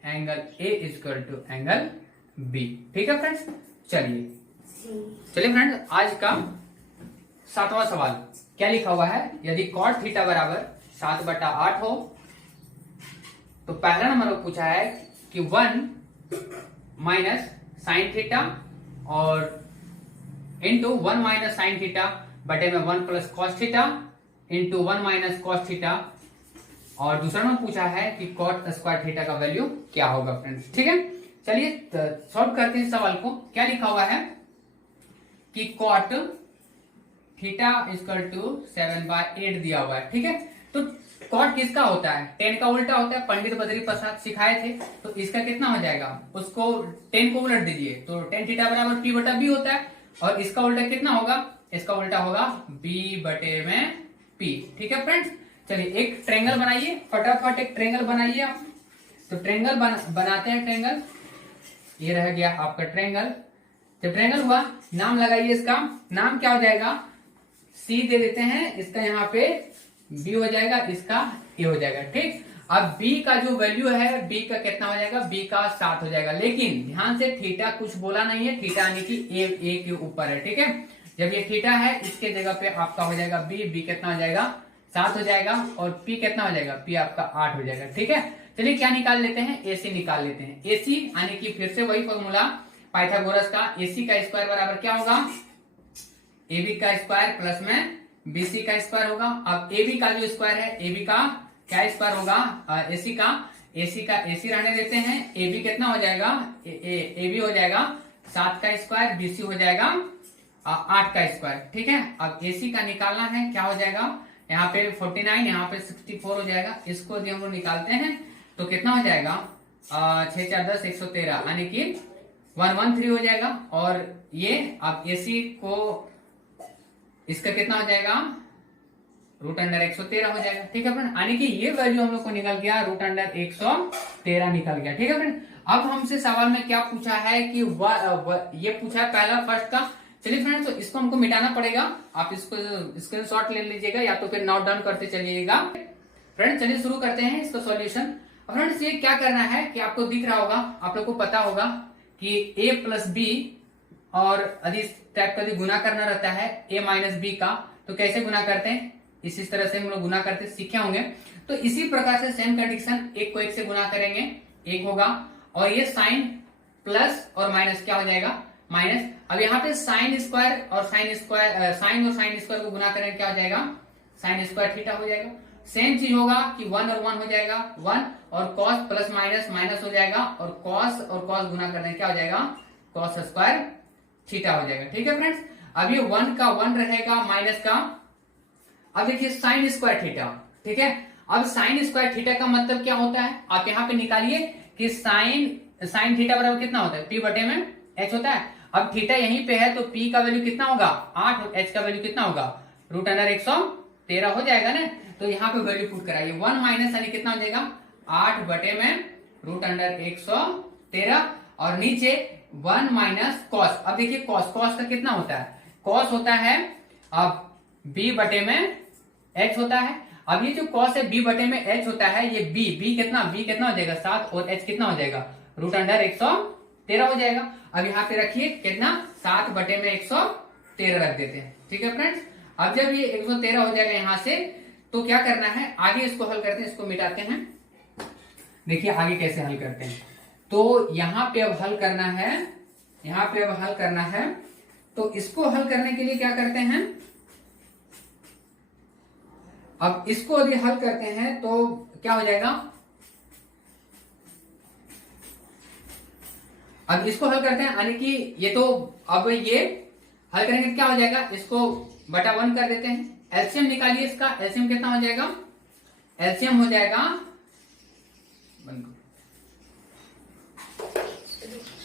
angle A equal to angle B। ठीक है फ्रेंड्स, चलिए फ्रेंड्स, आज का 7वां सवाल क्या लिखा हुआ है, यदि cot थीटा बराबर 7/8 हो तो पहला नंबर पूछा है कि 1 माइनस साइन थीटा और इंटू 1 माइनस साइन थीटा बटे में 1 plus cos theta into 1 minus cos theta. और दूसरा में पूछा है कि कॉट स्क्वायर थीटा का वैल्यू क्या होगा फ्रेंड्स। ठीक है, चलिए सॉल्व करते हैं सवाल को। क्या लिखा हुआ है कि कॉट थीटा इक्वल टू 7/8 दिया हुआ है। ठीक है, तो कॉट किसका होता है? 10 का उल्टा होता है, पंडित बद्री प्रसाद सिखाए थे। तो इसका कितना हो जाएगा, उसको 10 को उलट दीजिए तो tan थीटा बराबर p बटा b होता है। और इसका उल्टा कितना होगा, इसका उल्टा होगा b बटे में p। ठीक है फ्रेंड्स, चलिए एक ट्रेंगल बनाइए, फटाफट एक ट्रेंगल बनाइए आप। तो ट्रेंगल बनाते हैं। ट्रेंगल ये रह गया आपका ट्रेंगल। जब ट्रेंगल हुआ, नाम लगाइए, इसका नाम क्या हो जाएगा, C दे देते हैं, इसका यहाँ पे B हो जाएगा, इसका A हो जाएगा। ठीक, अब B का जो वैल्यू है, B का कितना हो जाएगा, B का 7 हो जाएगा। लेकिन ध्यान से थीटा कुछ बोला नहीं है, थीटा यानी कि A के ऊपर है। ठीक है, जब ये थीटा है, इसके जगह पे आपका हो जाएगा B कितना हो जाएगा, 7 हो जाएगा। और P कितना हो जाएगा, P आपका 8 हो जाएगा। ठीक है, चलिए क्या निकाल लेते हैं, AC निकाल लेते हैं। AC यानी कि फिर से वही फॉर्मूला पाइथागोरस का, AC का स्क्वायर बराबर क्या होगा, AB का स्क्वायर प्लस में BC का स्क्वायर होगा। अब AB का जो स्क्वायर है, AB का क्या स्क्वायर होगा, AC का AC रहने देते हैं। AB कितना हो जाएगा, AB हो जाएगा 7 का स्क्वायर, BC हो जाएगा 8 का स्क्वायर। ठीक है, अब AC का निकालना है, क्या हो जाएगा, यहाँ पे 49, यहाँ पे 64 हो जाएगा। इसको यदि हम लोग निकालते हैं तो कितना हो जाएगा, 6 4 10 113 यानी कि 113 हो जाएगा। और ये अब AC को, इसका कितना हो जाएगा, √113 हो जाएगा। ठीक है फ्रेंड, यानी कि ये वैल्यू हम लोग को निकल गया, √113 निकल गया। ठीक है फ्रेंड, अब हमसे सवाल में क्या पूछा है कि ये पूछा है पहला फर्स्ट का। चलिए फ्रेंड्स, तो इसको हमको मिटाना पड़ेगा। आप इसको स्क्रीनशॉट ले लीजिएगा या तो फिर नोट डाउन करते चलिएगा। फ्रेंड्स चलिए शुरू करते हैं इसका सॉल्यूशन। फ्रेंड्स ये क्या करना है कि आपको दिख रहा होगा, आप लोग को पता होगा कि a प्लस बी और यदि टाइप का गुना करना रहता है a माइनस बी का, तो कैसे गुना करते हैं, इसी तरह से हम लोग गुना करते सीखे होंगे। तो इसी प्रकार से सेम कंडीशन, एक को एक से गुना करेंगे, एक होगा। और ये साइन प्लस और माइनस क्या हो जाएगा, माइनस। अब यहाँ पे साइन स्क्वायर और साइन स्क्वायर, साइन और साइन स्क्वायर को गुना करेंगे, क्या हो जाएगा, साइन स्क्वायर थीटा हो जाएगा। सेम चीज होगा कि 1 और 1 हो जाएगा 1, और कॉस प्लस माइनस माइनस हो जाएगा, और कॉस गुना करने क्या हो जाएगा, कॉस स्क्वायर थीटा हो जाएगा। ठीक है फ्रेंड्स, अब ये 1 का 1 रहेगा, माइनस का, अब देखिए साइन स्क्वायर थीटा। ठीक है, अब साइन स्क्वायर थीटा का मतलब क्या होता है, आप यहाँ पे निकालिए कि साइन थीटा बराबर कितना होता है, P बटे में H होता है। अब थीटा यहीं पे है तो P का वैल्यू कितना होगा 8, और H का वैल्यू कितना होगा, √113 हो जाएगा ना। तो यहाँ पे वैल्यू पुट कराइए, 1 माइनस यानी कितना हो जाएगा, 8 बटे में √113, और नीचे 1 माइनस कॉस। अब देखिए कॉस का कितना होता है, कॉस होता है अब b बटे में h होता है। अब ये जो कॉस है b बटे में h होता है, ये b कितना हो जाएगा 7, और h कितना हो जाएगा, √113 हो जाएगा। अब यहाँ पे रखिए कितना, 7 बटे में 113 रख देते हैं। ठीक है फ्रेंड्स, अब जब ये 113 हो जाएगा यहाँ से, तो क्या करना है, आगे इसको हल करते हैं, इसको मिटाते हैं। देखिए आगे कैसे हल करते हैं, तो यहाँ पे अब हल करना है, यहाँ पे अब हल करना है। तो इसको हल करने के लिए क्या करते हैं, अब इसको यदि हल करते हैं तो क्या हो जाएगा, अब इसको हल करते हैं यानी कि ये तो, अब ये हल करेंगे क्या हो जाएगा, इसको बटा 1 कर देते हैं। एलसीएम निकालिए, इसका एलसीएम कितना हो जाएगा, एलसीएम हो जाएगा,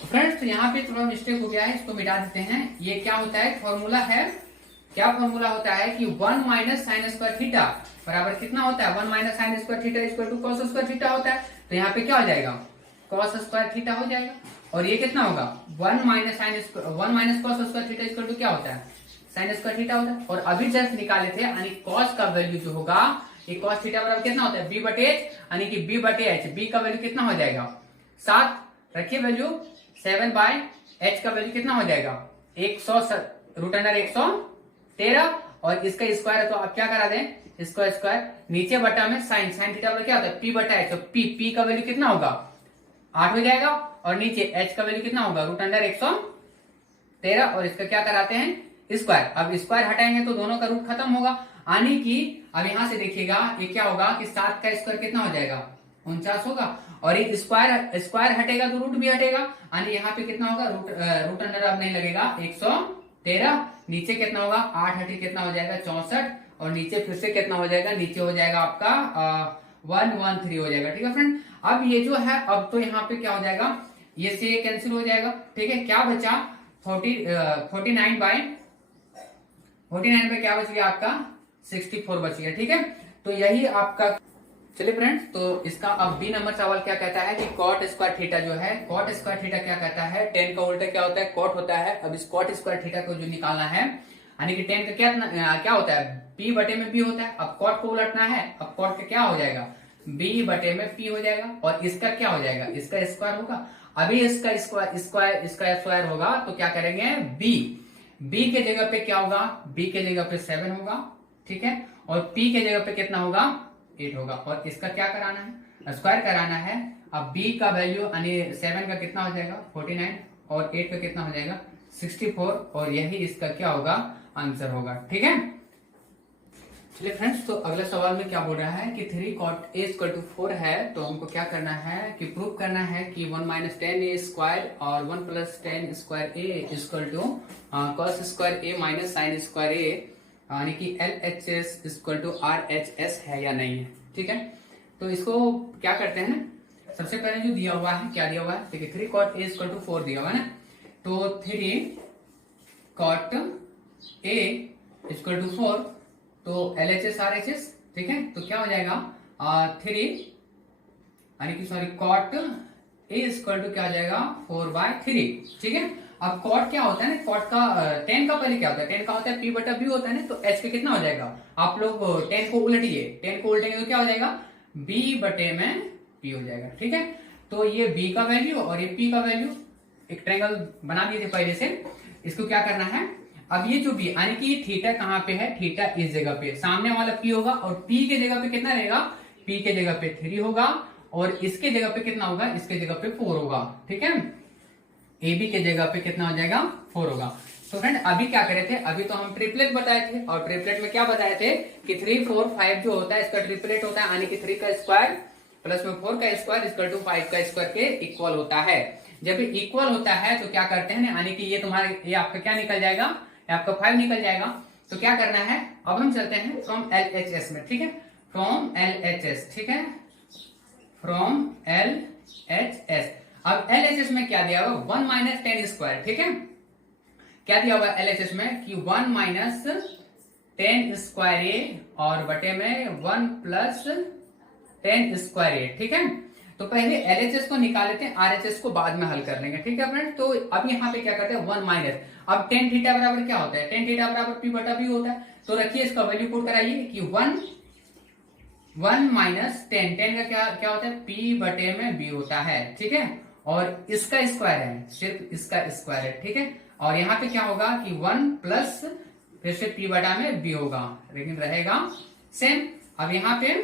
फ्रेंड्स तो यहाँ पे थोड़ा मिस्टेक हो गया है, इसको मिटा देते हैं। ये क्या होता है, फॉर्मूला है, क्या फॉर्मूला होता है कि 1 माइनस साइन स्क्वायर थीटा बराबर कितना होता है, 1 minus sine square theta equal to cos square theta होता है। तो यहाँ पे क्या हो जाएगा, कॉस स्क्वायर थीटा हो जाएगा। और ये कितना होगा, 1 minus cos square theta equal to क्या होता है, साइन स्क्वायर थीटा होता है। और अभी जस्ट निकाले थे, यानी कॉस का वैल्यू जो होगा, ये कॉस थीटा बराबर कितना होता है, b बटे एच, यानी कि b बटे एच, b का वैल्यू कितना हो जाएगा 7, रखिए वैल्यू 7/h का वैल्यू कितना हो जाएगा, √113, और इसका स्क्वायर है तो आप क्या करा दें, इसका स्क्वायर नीचे बटा में साइन थीटा बराबर क्या होता है, p बटा एच, तो p का वैल्यू कितना होगा 8 हो जाएगा, और नीचे h का वैल्यू कितना होगा √113 13 और इसका क्या कराते हैं स्क्वायर। अब स्क्वायर हटाएंगे तो दोनों का रूट खत्म होगा, यानी कि अब यहां से देखिएगा ये क्या होगा कि 7 का स्क्वायर कितना हो जाएगा 49 होगा, और ये स्क्वायर हटेगा तो रूट भी हटेगा, यानी यहाँ पे कितना होगा रूट अंडर अब नहीं लगेगा 113। नीचे कितना होगा 8 हटे कितना हो जाएगा 64, और नीचे फिर से कितना हो जाएगा, नीचे हो जाएगा आपका 113 हो जाएगा। ठीक है फ्रेंड, अब ये जो है अब तो यहाँ पे क्या हो जाएगा, ये से कैंसिल हो जाएगा। ठीक है, क्या बचा 49 पे क्या बच गया आपका 64 बच गया। ठीक है, तो यही आपका। चलिए फ्रेंड्स, तो इसका अब बी नंबर सवाल क्या कहता है कि कॉट स्क्वायर थीटा जो है, कॉट स्क्वायर थीटा क्या कहता है, टेन का उल्टा क्या होता है कॉट होता है। अब इस कॉट स्क्वायर थीटा को जो निकालना है, यानी कि टेन का क्या होता है पी बटे में बी होता है। अब कॉट को उलटना है, अब कॉट का क्या हो जाएगा बी बटे में पी हो जाएगा, और इसका क्या हो जाएगा इसका स्क्वायर होगा। अभी इसका स्क्वायर होगा तो क्या करेंगे बी के जगह पे क्या होगा, बी के जगह पे 7 होगा। ठीक है, और पी के जगह पे कितना होगा 8 होगा, और इसका क्या कराना है स्क्वायर कराना है। अब b का वैल्यू यानी 7 का कितना हो जाएगा 49, और 8 का कितना हो जाएगा 64, और यही इसका क्या होगा आंसर होगा। ठीक है, चलिए फ्रेंड्स, तो अगले सवाल में क्या बोल रहा है कि 3 cot a = 4 है, तो हमको क्या करना है कि प्रूव करना है कि 1 - 10a स्क्वायर और 1 + 10 square a = cos square a minus sine square a, यानी कि LHS = RHS है या नहीं है। ठीक है, तो इसको क्या करते हैं ना, सबसे पहले जो दिया हुआ है क्या दिया हुआ है, देखिए 3 cot a = 4 दिया हुआ है ना, तो 3 cot a = 4, तो LHS RHS। ठीक है, तो क्या हो जाएगा 3 यानी कि सॉरी cot a = क्या हो जाएगा 4/3। ठीक है, अब कॉट क्या होता है ना, कॉट का 10 का पहले क्या होता है, 10 का होता है p बटा b होता है ना, तो h का कितना हो जाएगा, आप लोग 10 को उलटिए, 10 को उलटेंगे तो क्या हो जाएगा b बटे में p हो जाएगा। ठीक है, तो ये b का वैल्यू और ये p का वैल्यू एक ट्रायंगल बना दिए थे पहले से। इसको क्या करना है, अब ये जो b यानी कि थीटा कहाँ पे है, थीटा इस जगह पे, सामने वाला p होगा, और p के जगह पे कितना रहेगा, p के जगह पे 3 होगा, और इसके जगह पे कितना होगा, इसके जगह पे 4 होगा। ठीक है, AB के जगह पे कितना हो जाएगा 4 होगा। तो फ्रेंड अभी क्या करे थे, अभी तो हम ट्रिपलेट बताए थे, और ट्रिपलेट में क्या बताए थे कि 3 4 5 जो होता है इसका ट्रिपलेट होता है, यानी कि 3 का स्क्वायर प्लस में 4 का स्क्वायर = 5 का स्क्वायर के इक्वल होता है। जब इक्वल होता है तो क्या करते हैं, यानी कि ये तुम्हारे ये आपका क्या निकल जाएगा, ये आपका 5 निकल जाएगा। तो क्या करना है, अब हम चलते हैं फ्रॉम LHS में। ठीक है, फ्रॉम LHS, ठीक है, फ्रॉम LHS। अब LHS में क्या दिया हुआ 1 - 10 स्क्वायर। ठीक है, क्या दिया हुआ LHS में कि 1 - 10 स्क्वायर a और बटे में 1 + 10 स्क्वायर a। ठीक है, तो पहले LHS को निकाल लेते हैं, RHS को बाद में हल कर लेंगे। ठीक है फ्रेंड, तो अब यहाँ पे क्या करते हैं 1 माइनस, अब tan थीटा बराबर क्या होता है, tan थीटा बराबर p बटा b होता है। तो रखिए इसका वैल्यू पुट कराइए कि 1 - 10 का क्या होता है p बटे में b होता है। ठीक है, और इसका स्क्वायर है, सिर्फ इसका स्क्वायर है। ठीक है, और यहाँ पे क्या होगा कि 1 प्लस फिर से p बटा में b होगा, लेकिन रहेगा सेम। अब यहाँ पे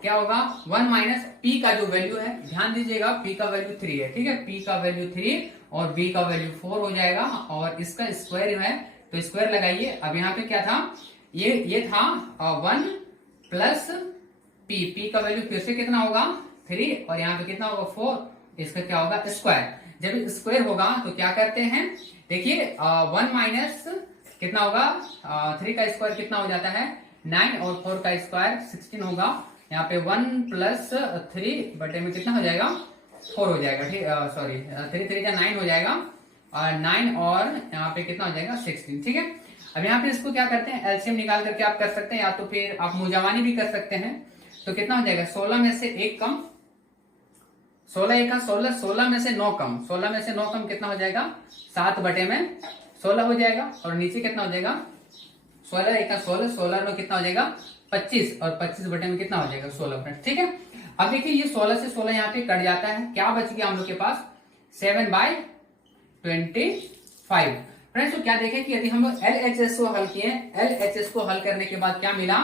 क्या होगा 1 माइनस p का जो वैल्यू है, ध्यान दीजिएगा p का वैल्यू 3 है। ठीक है, p का वैल्यू 3 और b का वैल्यू 4 हो जाएगा, और इसका स्क्वायर है तो स्क्वायर लगाइए। अब यहाँ पे क्या था, ये था 1 प्लस p का वैल्यू फिर से कितना होगा 3, और यहाँ पे कितना होगा 4, इसका क्या होगा स्क्वायर। जब स्क्वायर होगा तो क्या करते हैं, देखिए 1 माइनस कितना होगा 3 का स्क्वायर कितना हो जाता है 9, और 4 का स्क्वायर 16 होगा। यहाँ पे 1 + 3 बटे में कितना हो जाएगा 4 हो जाएगा। ठीक, सॉरी 3 3 का 9 हो जाएगा, और 9 और यहाँ पे कितना हो जाएगा 16। ठीक है, अब यहाँ पे इसको क्या करते हैं एलसीएम निकाल करके आप कर सकते हैं, या तो फिर आप मुजावानी भी कर सकते हैं। तो कितना हो जाएगा 16 में से 1 कम, 16 1 का 16, 16 में से 9 कम, 16 में से 9 कम कितना हो जाएगा 7 बटे में 16 हो जाएगा, और नीचे कितना हो जाएगा 16 1 का 16, 16 में कितना हो जाएगा 25, और 25 बटे में कितना हो जाएगा 16 फ्रेंड्स। ठीक है, अब देखिए ये 16 से 16 यहाँ पे कट जाता है, क्या बच गया हम लोग के पास 7/25 फ्रेंड्स। तो क्या देखें कि यदि हम लोग LHS को हल किए, LHS को हल करने के बाद क्या मिला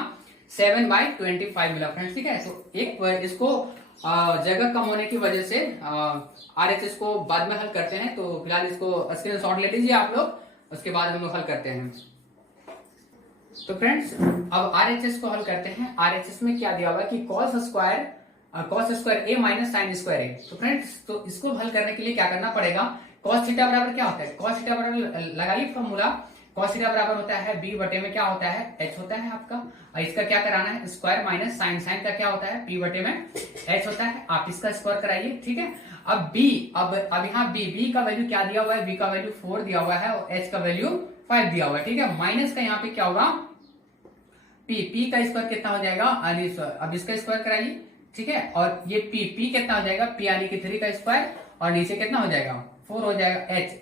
7/25 मिला फ्रेंड्स। ठीक है, तो एक इसको जगह कम होने की वजह से RHS को बाद में हल करते हैं। तो फिलहाल इसको स्क्रीनशॉट ले लीजिए आप लोग, उसके बाद हम लोग हल करते हैं। तो फ्रेंड्स अब RHS को हल करते हैं। RHS में क्या दिया हुआ है कि cos square a minus sine square a। तो फ्रेंड्स तो इसको हल करने के लिए क्या करना पड़ेगा, cos थीटा बराबर क्या होता है, cos थीटा बराबर लगाइए फॉर्मूला, cos थीटा बराबर होता है b बटे में क्या होता है, h होता है आपका। और इसका क्या कराना है, स्क्वायर माइनस साइन, साइन का क्या होता है, p बटे में h होता है। आप इसका स्क्वायर कराइए, ठीक है। अब b, अब यहाँ b का वैल्यू क्या दिया हुआ है, b का वैल्यू 4 दिया हुआ है और h का वैल्यू 5 दिया हुआ है, ठीक है। माइनस का यहाँ पे क्या होगा, p का स्क्वायर कितना हो जाएगा, अब इसका स्क्वायर कराइए, ठीक है। और ये p कितना हो जाएगा, p यानी कि 3 का स्क्वायर और नीचे कितना हो जाएगा 4 हो जाएगा,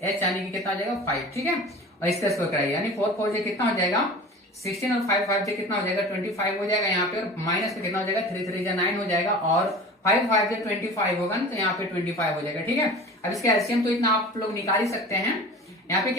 h यानी कि कितना हो जाएगा 5, ठीक है। और इसका स्क्वायर कराइए, यानी 4 4 से कितना हो जाएगा 16 और 5 5 से कितना हो जाएगा 25 हो जाएगा यहाँ पे। और माइनस पे कितना हो जाएगा 3 3 से 9 हो जाएगा और 5 5 से 25 होगा ना, तो यहाँ पे 25 हो जाएगा, ठीक है। अब इसका एलसीएम तो इतना आप लोग निकाल ही सकते हैं। यहाँ पे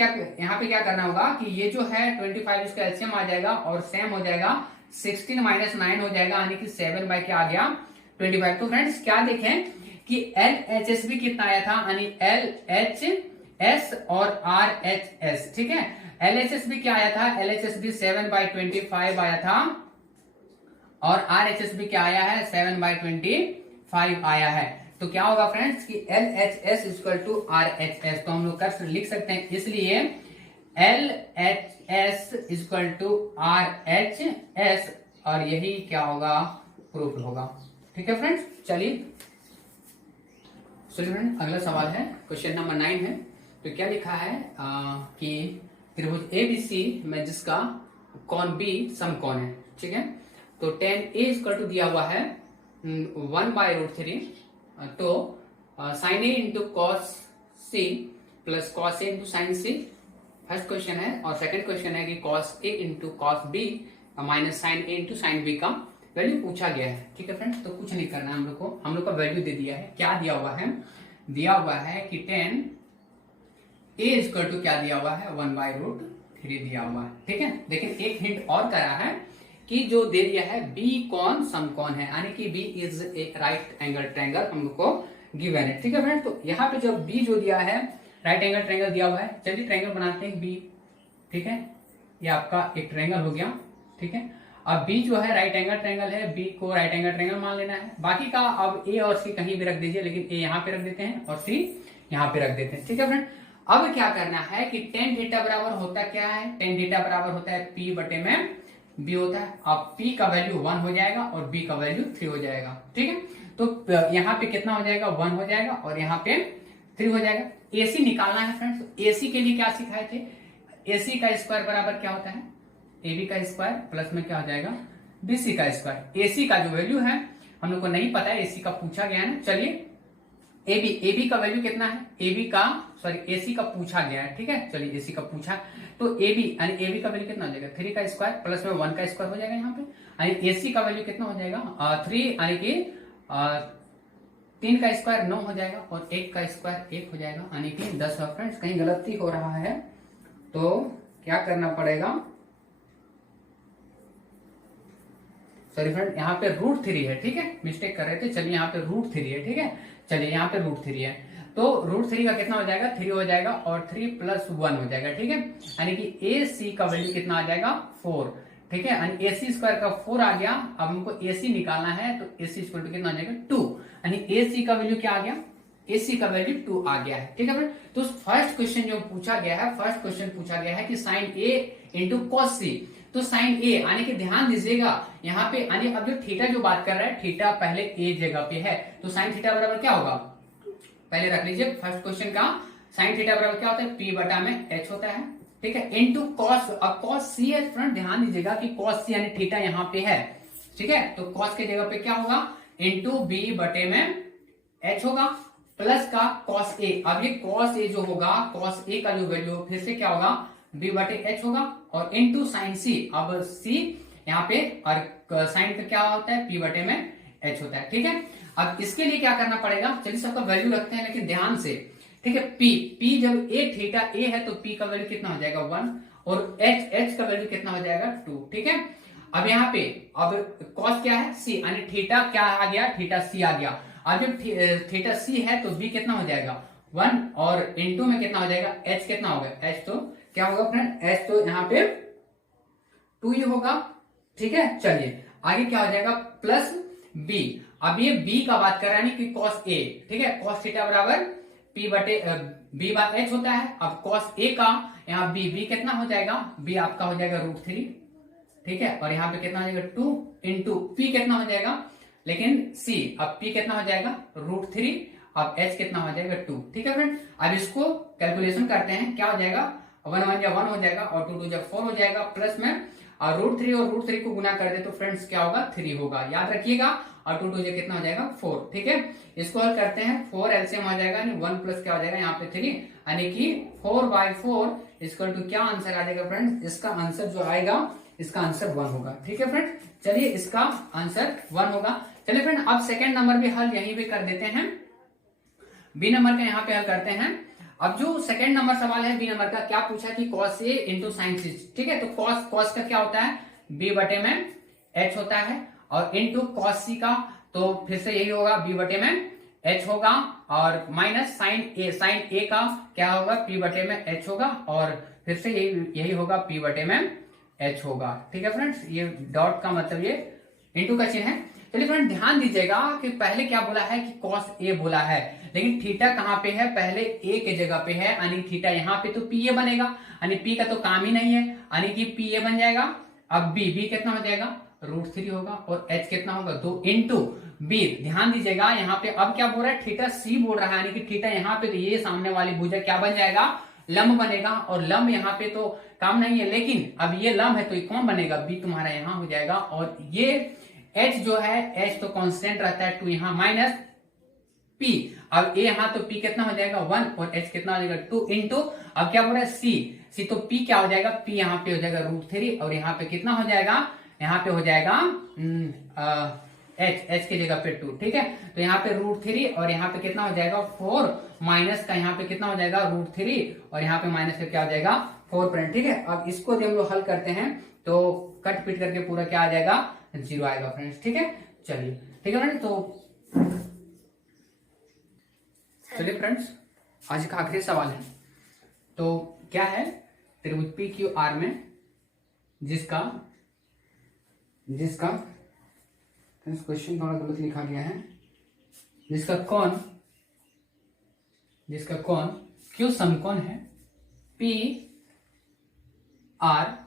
क्या करना होगा कि ये जो है 25 इसका एलसीएम आ जाएगा और सेम हो जाएगा 16 माइनस 9 हो जाएगा, यानी कि 7 बाय क्या आ गया 25। तो फ्रेंड्स क्या देखें कि LHS भी कितना आया था, यानी LHS और RHS, ठीक है। LHS भी क्या आया था, LHS भी 7/25 आया था और RHS भी क्या आया है 7/25 आया है। तो क्या होगा फ्रेंड्स कि LHS इक्वल टू RHS, तो हम लोग कर लिख सकते हैं, इसलिए LHS इक्वल टू RHS और यही क्या होगा प्रूफ होगा, ठीक है फ्रेंड्स। चलिए फ्रेंड अगला सवाल है, क्वेश्चन नंबर 9 है। तो क्या लिखा है कि त्रिभुज ABC में जिसका कौन B समकोण है, ठीक है। तो tan A इक्वल टू दिया हुआ है 1/√3, तो sin A into cos C plus cos A into sine C first question है। और सेकंड क्वेश्चन है कि cos A into cos B minus sine A into sine B का वैल्यू पूछा गया है, ठीक है फ्रेंड्स। तो कुछ नहीं करना है हम लोग का वैल्यू दे दिया है। क्या दिया हुआ है, दिया हुआ है कि tan A इक्वल टू क्या दिया हुआ है 1/√3 दिया हुआ है, ठीक है। लेकिन एक हिंट और करा है कि जो दे दिया है B कौन समकोण है, यानी कि B is a right angle triangle हम लोग को गिवन है, ठीक है फ्रेंड्स। तो यहाँ पे जब B जो दिया है राइट एंगल ट्रायंगल दिया हुआ है, चलिए ट्रायंगल बनाते हैं B, ठीक है। ये आपका एक ट्रायंगल हो गया, ठीक है। अब B जो है राइट एंगल ट्रायंगल है, B को राइट एंगल ट्रायंगल मान लेना है। बाकी का अब A और C कहीं भी रख दीजिए, लेकिन A यहाँ पे रख देते हैं और C यहाँ पे रख देते हैं, ठीक है फ्रेंड। अब क्या करना है कि tan थीटा बराबर होता क्या है, tan थीटा बराबर होता है P बटे में B होता है। अब P का वैल्यू 1 हो जाएगा और B का वैल्यू 3 हो जाएगा, ठीक है। तो यहाँ पे कितना हो जाएगा 1 हो जाएगा और यहाँ पे 3 हो जाएगा। AC निकालना है फ्रेंड्स। AC के लिए क्या सिखाए थे, AC का स्क्वायर बराबर क्या होता है AB का स्क्वायर प्लस में क्या हो जाएगा BC का स्क्वायर। AC का जो वैल्यू है हम लोग को नहीं पता है, AC का पूछा गया है ना। चलिए AB का वैल्यू कितना है, AC का पूछा गया है, ठीक है। चलिए AC का पूछा, तो AB यानी AB का वैल्यू कितना हो जाएगा 3 का स्क्वायर प्लस में 1 का स्क्वायर हो जाएगा यहाँ पे, यानी AC का वैल्यू कितना हो जाएगा 3, यानी कि 3 का स्क्वायर 9 हो जाएगा और 1 का स्क्वायर 1 हो जाएगा, यानी कि 10। फ्रेंड्स कहीं गलती हो रहा है तो क्या करना पड़ेगा, सॉरी फ्रेंड यहाँ पे √3 है, ठीक है, मिस्टेक कर रहे थे। चलिए यहाँ पे √3 है, ठीक है। चलिए यहाँ पे √3 है, तो √3 का कितना हो जाएगा 3 हो जाएगा और 3 + 1 हो जाएगा, ठीक है। यानी कि AC का वैल्यू कितना आ जाएगा 4, ठीक है। यानी AC स्क्वायर का 4 आ गया। अब हमको AC निकालना है, तो AC इक्वल टू कितना आ जाएगा 2, यानी AC का वैल्यू क्या आ गया, AC का वैल्यू 2 आ गया है, ठीक है फ्रेंड। तो फर्स्ट क्वेश्चन जो पूछा गया है, फर्स्ट क्वेश्चन पूछा गया है कि sine A into cos C। तो साइन A यानी कि ध्यान दीजिएगा यहाँ पे, यानी अब जो थीटा जो बात कर रहा है, थीटा पहले A जगह पे है, तो साइन थीटा बराबर क्या होगा, पहले रख लीजिए फर्स्ट क्वेश्चन का। साइन थीटा बराबर क्या होता है P बटा में H होता है, ठीक है, इनटू कॉस। अब कॉस C है फ्रेंड, ध्यान दीजिएगा कि कॉस C यानी थीटा यहाँ पे है, ठीक है। तो कॉस के जगह पे क्या होगा इनटू B बटे में H होगा प्लस का कॉस A। अब ये कॉस A जो होगा, कॉस A का जो वैल्यू फिर से क्या होगा B बटे H होगा और इनटू साइन C। अब C यहाँ पे और साइन का क्या होता है P बटे में H होता है, ठीक है। अब इसके लिए क्या करना पड़ेगा, चलिए सबका वैल्यू रखते हैं लेकिन ध्यान से, ठीक है। P जब A थीटा A है तो P का वैल्यू कितना हो जाएगा 1 और H का वैल्यू कितना हो जाएगा 2, ठीक है। अब यहाँ पे अब कॉस क्या है सी, यानी थीटा क्या आ गया, थीटा सी आ गया। अब जब थीटा सी है तो बी कितना हो जाएगा 1, और इनटू में कितना हो जाएगा एच, कितना होगा एच, तो क्या होगा फ्रेंड एच तो यहाँ पे 2 ही होगा। ठीक है, चलिए आगे क्या हो जाएगा प्लस बी। अब ये बी का बात कर रहा है कि कॉस ए, ठीक है, कॉस थीटा बराबर पी बटे बी बाय एच होता है। अब कॉस ए का यहाँ बी कितना हो जाएगा, बी आपका हो जाएगा √3, ठीक है, और यहाँ पे कितना हो जाएगा 2 इंटू पी कितना हो जाएगा, लेकिन सी अब पी कितना हो जाएगा √3, अब एच कितना हो जाएगा 2। ठीक है फ्रेंड, अब इसको कैलकुलेशन करते हैं, क्या हो जाएगा 1 1 जा 1 हो जाएगा और 2 2 जा 4 हो जाएगा, प्लस में और √3 और √3 को गुना कर दे तो फ्रेंड्स क्या होगा 3 होगा, याद रखिएगा, और 2 2 जा कितना हो जाएगा 4। ठीक है, इसको हल करते हैं, 4 एलसीएम हो जाएगा, 1 प्लस क्या हो जाएगा यहाँ पे 3, यानी कि 4/4 इक्वल टू क्या आंसर आ जाएगा फ्रेंड्स, इसका आंसर जो आएगा इसका आंसर 1 होगा। ठीक है फ्रेंड, चलिए इसका आंसर 1 होगा। चलिए फ्रेंड अब सेकेंड नंबर भी हल यहीं पे कर देते हैं, बी नंबर का यहाँ पे हल करते हैं। अब जो सेकंड नंबर सवाल है बी नंबर का, क्या पूछा कि cos A इंटू साइन सी, ठीक है, तो cos का क्या होता है b बटे में h होता है, और इंटू cos C का तो फिर से यही होगा b बटे में h होगा, और माइनस साइन A का क्या होगा p बटे में h होगा, और फिर से यही होगा p बटे में h होगा। ठीक है फ्रेंड्स, ये डॉट का मतलब ये इंटू का चिन्ह है। चलिए फ्रेंड ध्यान दीजिएगा कि पहले क्या बोला है कि cos A बोला है, लेकिन थीटा कहां पे है, पहले A के जगह पे है, यानी थीटा यहाँ पे तो PA बनेगा, यानी P का तो काम ही नहीं है, यानी कि PA बन जाएगा। अब B कितना हो जाएगा √3 होगा, और H कितना होगा 2 इंटू B। ध्यान दीजिएगा यहाँ पे अब क्या बोल रहा है थीटा C बोल रहा है, यानी कि थीटा यहाँ पे तो ये सामने वाली भुजा क्या बन जाएगा लंब बनेगा, और लंब यहाँ पे तो काम नहीं है, लेकिन अब ये लंब है तो ये कौन बनेगा B तुम्हारा यहाँ हो जाएगा, और ये H जो है H तो कांस्टेंट रहता है 2 यहाँ माइनस P, अब A यहाँ तो P कितना हो जाएगा 1 और H कितना हो जाएगा 2 इंटू अब क्या बोल रहा है C तो P क्या हो जाएगा P यहाँ पे हो जाएगा √3, और यहाँ पे कितना हो जाएगा, यहाँ पे हो जाएगा H की जगह पे 2। ठीक है, तो यहाँ पे √3 और यहाँ पे कितना हो जाएगा 4, माइनस का यहाँ पे कितना हो जाएगा √3 और यहाँ पे माइनस का क्या हो जाएगा 4। ठीक है, अब इसको जब हम लोग हल करते हैं तो कट पिट करके पूरा क्या आ जाएगा 0 आएगा फ्रेंड्स। ठीक है, चलिए ठीक है फ्रेंड्स, तो चलिए फ्रेंड्स आज का आखिरी सवाल है, तो क्या है त्रिभुज PQR में जिसका क्वेश्चन थोड़ा गलत लिखा गया है, जिसका क्यू समकोण है PR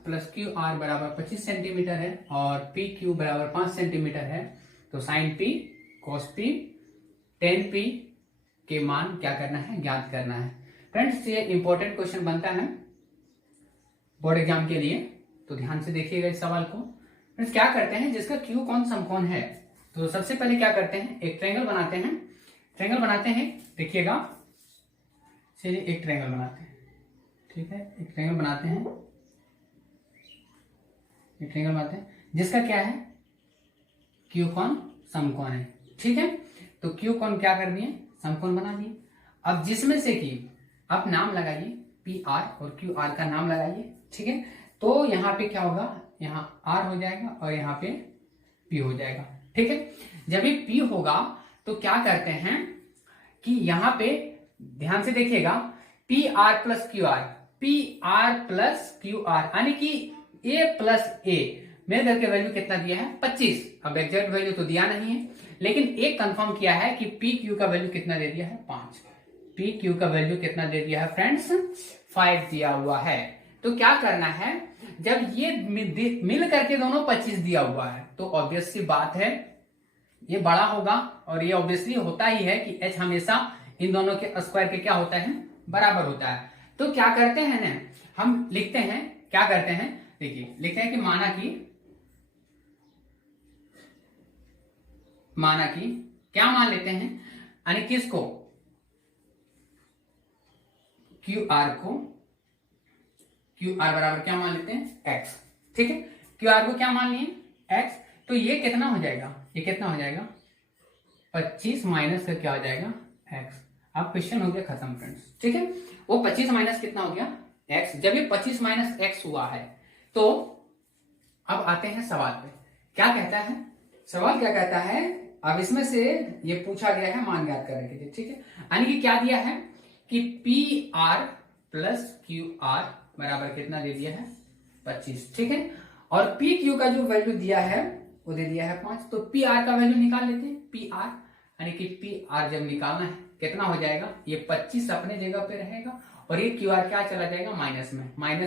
प्लस QR बराबर 25 सेंटीमीटर है और PQ बराबर 5 सेंटीमीटर है, तो sign P cos P tan P के मान क्या करना है, ज्ञात करना है। फ्रेंड्स ये इंपॉर्टेंट क्वेश्चन बनता है बोर्ड एग्जाम के लिए, तो ध्यान से देखिएगा इस सवाल को। फ्रेंड्स क्या करते हैं, जिसका क्यू कौन समकोण है, तो सबसे पहले क्या करते हैं एक ट्रायंगल बनाते हैं, देखिएगा, चलिए एक ट्रायंगल बनाते हैं। ठीक है, एक ट्रायंगल बनाते हैं जिसका क्या है क्यू कौन समकोण है। ठीक है, तो क्यू कौन क्या कर दिए समकोण बना दिए। अब जिसमें से कि आप नाम लगाइए PR और QR का नाम लगाइए। ठीक है, तो यहाँ पे क्या होगा, यहाँ R हो जाएगा और यहाँ पे P हो जाएगा। ठीक है, जब ये P होगा तो क्या करते हैं कि यहाँ पे ध्यान से देखिएगा PR प्लस QR यानी कि A प्लस A मेरे घर के वैल्यू कितना दिया है 25। अब एग्जैक्ट वैल्यू तो दिया नहीं है, लेकिन एक कंफर्म किया है कि PQ का वैल्यू कितना दे दिया है 5। PQ का वैल्यू कितना दे दिया है फ्रेंड्स 5 दिया हुआ है। तो क्या करना है, जब ये मिल करके दोनों 25 दिया हुआ है तो ऑब्वियस सी बात है ये बड़ा होगा, और ये ऑब्वियसली होता ही है कि H हमेशा इन दोनों के स्क्वायर के क्या होता है बराबर होता है। तो क्या करते हैं ना, हम लिखते हैं, क्या करते हैं देखिए, लिखते हैं कि माना कि क्या मान लेते हैं, यानी किसको QR बराबर क्या मान लेते हैं X। ठीक है, QR को क्या मान लिए X, तो ये कितना हो जाएगा, 25 माइनस का क्या हो जाएगा X। अब क्वेश्चन हो गया खत्म फ्रेंड्स। ठीक है, वो 25 माइनस कितना हो गया X। जब ये 25 माइनस X हुआ है तो अब आते हैं सवाल पे। क्या कहता है सवाल, क्या कहता है, अब इसमें से ये पूछा गया है मान ज्ञात करने के लिए, ठीक है। यानी कि क्या दिया है कि P R plus Q R बराबर कितना दे दिया है 25, ठीक है। और पी क्यू का जो वैल्यू दिया है वो दे दिया है 5, तो पी आर का वैल्यू निकाल लेते हैं। पी आर यानी कि पी आर जब निकालना है कितना हो जाएगा, ये 25 अपने जगह पे रहेगा और ये क्यू आर क्या चला जाएगा माइनस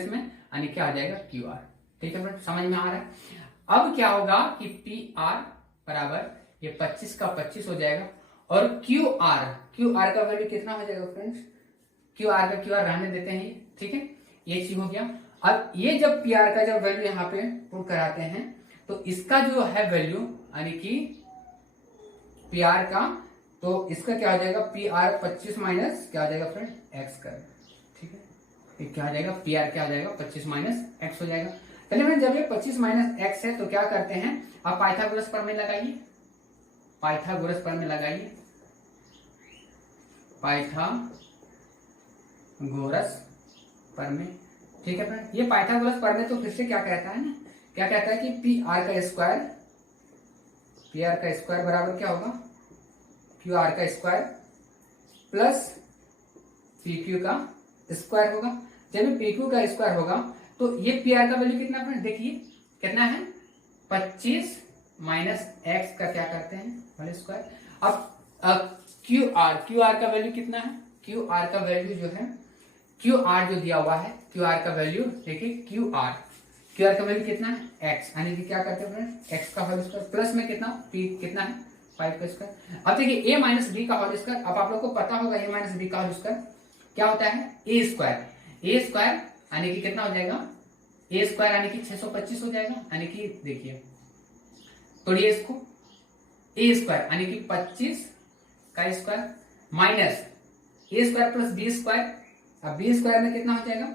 में यानी क्या आ जाएगा क्यू आर, ठीक है फ्रेंड, समझ में आ रहा है। अब क्या होगा कि पी आर बराबर ये 25 का 25 हो जाएगा और क्यू आर का वैल्यू कितना हो जाएगा फ्रेंड्स, क्यू आर का क्यू आर रहने देते हैं, ठीक है, ये चीज हो गया। अब ये जब पी आर का जब वैल्यू यहाँ पे पुट कराते हैं तो इसका जो है वैल्यू यानी कि पी आर का, तो इसका क्या हो जाएगा पी आर 25 माइनस क्या हो जाएगा फ्रेंड एक्स कर, ठीक है, क्या हो जाएगा पी आर क्या हो जाएगा 25 माइनस एक्स हो जाएगा। चलिए फ्रेंड, जब ये 25 माइनस एक्स है तो क्या करते हैं, आप पाइथागोरस प्रमेय लगाइए, पाइथागोरस प्रमेय लगाइए, पाइथागोरस प्रमेय, ठीक है फ्रेंड। ये पाइथागोरस प्रमेय तो फिर से क्या कहता है ना, क्या कहता है कि पी आर का स्क्वायर बराबर क्या होगा क्यू आर का स्क्वायर प्लस पी क्यू का स्क्वायर होगा। जब पी क्यू का स्क्वायर होगा तो ये पी आर का वैल्यू कितना फ्रेंड, देखिए कितना है 25 माइनस एक्स का क्या करते हैं होल स्क्वायर। अब क्यू आर का वैल्यू कितना है, क्यू आर का वैल्यू जो है, क्यू आर जो दिया हुआ है क्यू आर का वैल्यू देखिए, क्यू आर का वैल्यू कितना है एक्स, यानी कि क्या करते हैं फ्रेंड एक्स का होल स्क्वायर प्लस में कितना पी कितना है 5 का स्क्वायर। अब देखिए a माइनस बी का होल स्क्वायर, अब आप लोग को पता होगा a माइनस बी का होल स्क्वायर क्या होता है ए स्क्वायर यानी कि कितना हो जाएगा ए स्क्वायर यानी कि 625 हो जाएगा, यानी कि देखिए तोड़िए इसको, ए स्क्वायर यानी कि 25 का स्क्वायर माइनस ए स्क्वायर प्लस बी स्क्वायर, अब बी स्क्वायर में कितना हो जाएगा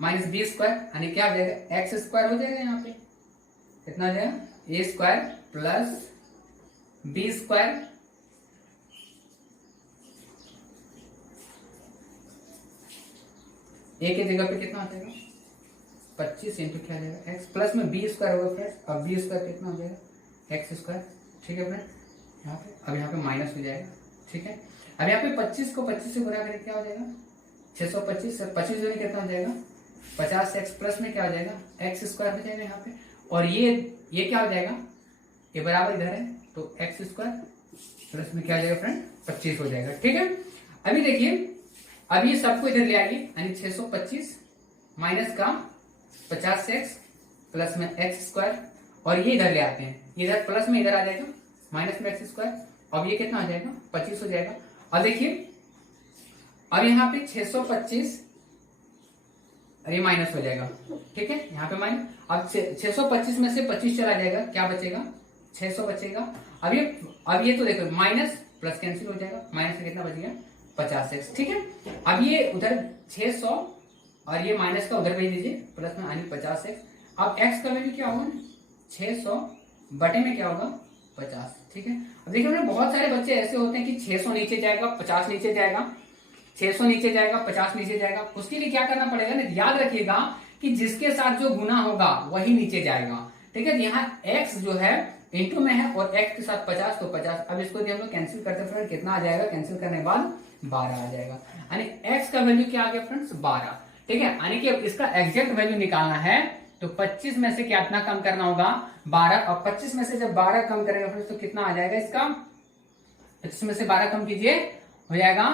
माइनस बी स्क्वायर यानी क्या हो जाएगा एक्स स्क्वायर हो जाएगा, यहाँ पे कितना हो जाएगा ए स्क्वायर प्लस बी स्क्वायर ए के जगह पे कितना हो जाएगा 25 इंटू क्या हो जाएगा एक्स प्लस में बी स्क्वायर होगा फ्रेंड्स, अब बी स्क्वायर कितना हो जाएगा एक्स स्क्वायर, ठीक है फ्रेंड, यहाँ पे अब यहाँ पे माइनस हो जाएगा, ठीक है। अब यहाँ पे 25 को 25 से गुणा करके क्या हो जाएगा 625 से 25 जो कितना हो जाएगा 50 एक्स प्लस में क्या हो जाएगा एक्स स्क्वायर हो जाएगा यहाँ पे, और ये क्या हो जाएगा ये बराबर इधर है तो एक्स स्क्वायर प्लस में क्या हो जाएगा फ्रेंड 25 हो जाएगा, ठीक है। अभी देखिए अब ये सबको इधर ले आइए, यानी 625 माइनस का 50 एक्स प्लस में एक्स स्क्वायर, और ये इधर ले आते हैं, इधर प्लस में इधर आ जाएगा माइनस में एक्स स्क्वायर, अब ये कितना हो जाएगा 25 हो जाएगा। अब देखिए अब यहाँ पे 625 ये माइनस हो जाएगा, ठीक है, यहाँ पे माइनस, अब 625 में से 25 चला जाएगा, क्या बचेगा 600 बचेगा। अब ये तो देखो माइनस प्लस कैंसिल हो जाएगा, माइनस से कितना बच गया 50x, ठीक है। अब ये उधर 600 और ये माइनस का उधर भेज दीजिए प्लस में यानी 50x। अब x का वैल्यू क्या होगा 600 बटे में क्या होगा 50, ठीक है। अब देखिए बहुत सारे बच्चे ऐसे होते हैं कि 600 नीचे जाएगा 50 नीचे जाएगा, 600 नीचे जाएगा 50 नीचे जाएगा, उसके लिए क्या करना पड़ेगा ना, याद रखिएगा कि जिसके साथ जो गुना होगा वही नीचे जाएगा, ठीक है। यहाँ x जो है इंटू में है और x के साथ 50 तो 50, अब इसको हम लोग कैंसिल करते हैं फ्रेंड, कितना आ जाएगा कैंसिल करने के बाद 12 आ जाएगा, यानी x का वैल्यू क्या आ गया फ्रेंड्स 12, ठीक है। यानी कि अब इसका एग्जैक्ट वैल्यू निकालना है तो 25 में से कितना कम करना होगा 12, और 25 में से जब 12 कम करेगा फ्रेंड्स तो कितना आ जाएगा इसका, 25 में से 12 कम कीजिए हो जाएगा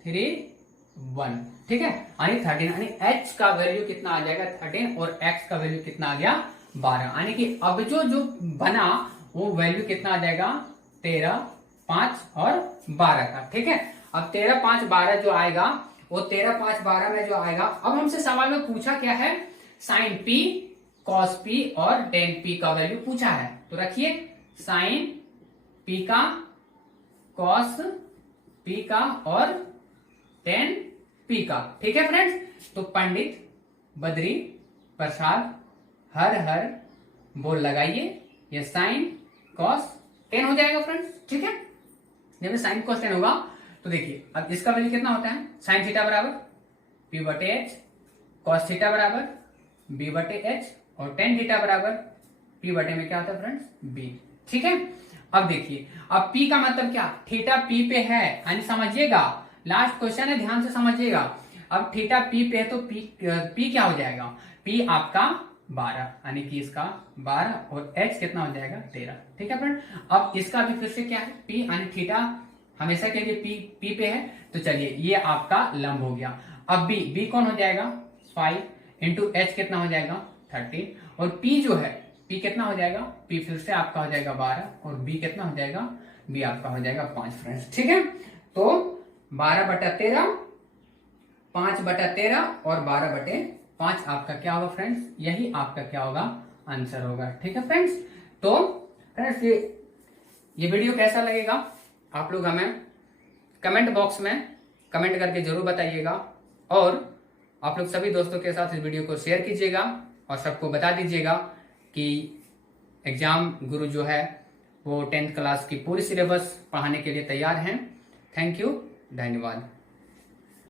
31, ठीक है, यानी 13, यानी h का वैल्यू कितना आ जाएगा 13 और x का वैल्यू कितना आ गया 12, यानी कि अब जो बना वो वैल्यू कितना आ जाएगा 13, 5 और 12 का, ठीक है। अब 13, 5, 12 जो आएगा वो 13, 5, 12 में जो आएगा, अब हमसे सवाल में पूछा क्या है साइन p कॉस p और टेन p का वैल्यू पूछा है, तो रखिए साइन p का कॉस p का और टेन p का, ठीक है फ्रेंड्स। तो पंडित बद्री प्रसाद हर हर बोल लगाइए, ये साइन कॉस टेन हो जाएगा फ्रेंड्स, ठीक है। जब साइन कॉस टेन होगा तो देखिए अब इसका वैल्यू कितना होता है साइन थीटा बराबर p बटे एच, कॉस थीटा बराबर b बटे एच और टेन थीटा बराबर पी बटे में क्या होता है फ्रेंड्स, बी। ठीक है, अब देखिए, अब पी का मतलब क्या, थीटा पी पे है, यानी समझिएगा लास्ट क्वेश्चन है, ध्यान से समझिएगा। अब थीटा पी पे है तो पी क्या हो जाएगा, पी आपका 12, यानी कि इसका 12 और एच कितना हो जाएगा 13। ठीक है फ्रेंड, अब इसका भी फिर से क्या है, पी यानी थीटा हमेशा के लिए पी पे है, तो चलिए ये आपका लंब हो गया। अब बी कौन हो जाएगा 5 इंटू एच कितना हो जाएगा 13, और पी जो है पी कितना हो जाएगा, पी फिर से आपका हो जाएगा 12 और बी कितना हो जाएगा, बी आपका हो जाएगा 5 फ्रेंड्स। ठीक है, तो 12/13, 5/13 और 12/5 आपका क्या होगा फ्रेंड्स, यही आपका क्या होगा आंसर होगा। ठीक है फ्रेंड्स, तो फ्रेंड्स ये वीडियो कैसा लगेगा आप लोग हमें कमेंट बॉक्स में कमेंट करके जरूर बताइएगा, और आप लोग सभी दोस्तों के साथ इस वीडियो को शेयर कीजिएगा और सबको बता दीजिएगा कि एग्जाम गुरु जो है वो 10th क्लास की पूरी सिलेबस पढ़ाने के लिए तैयार हैं। थैंक यू, धन्यवाद।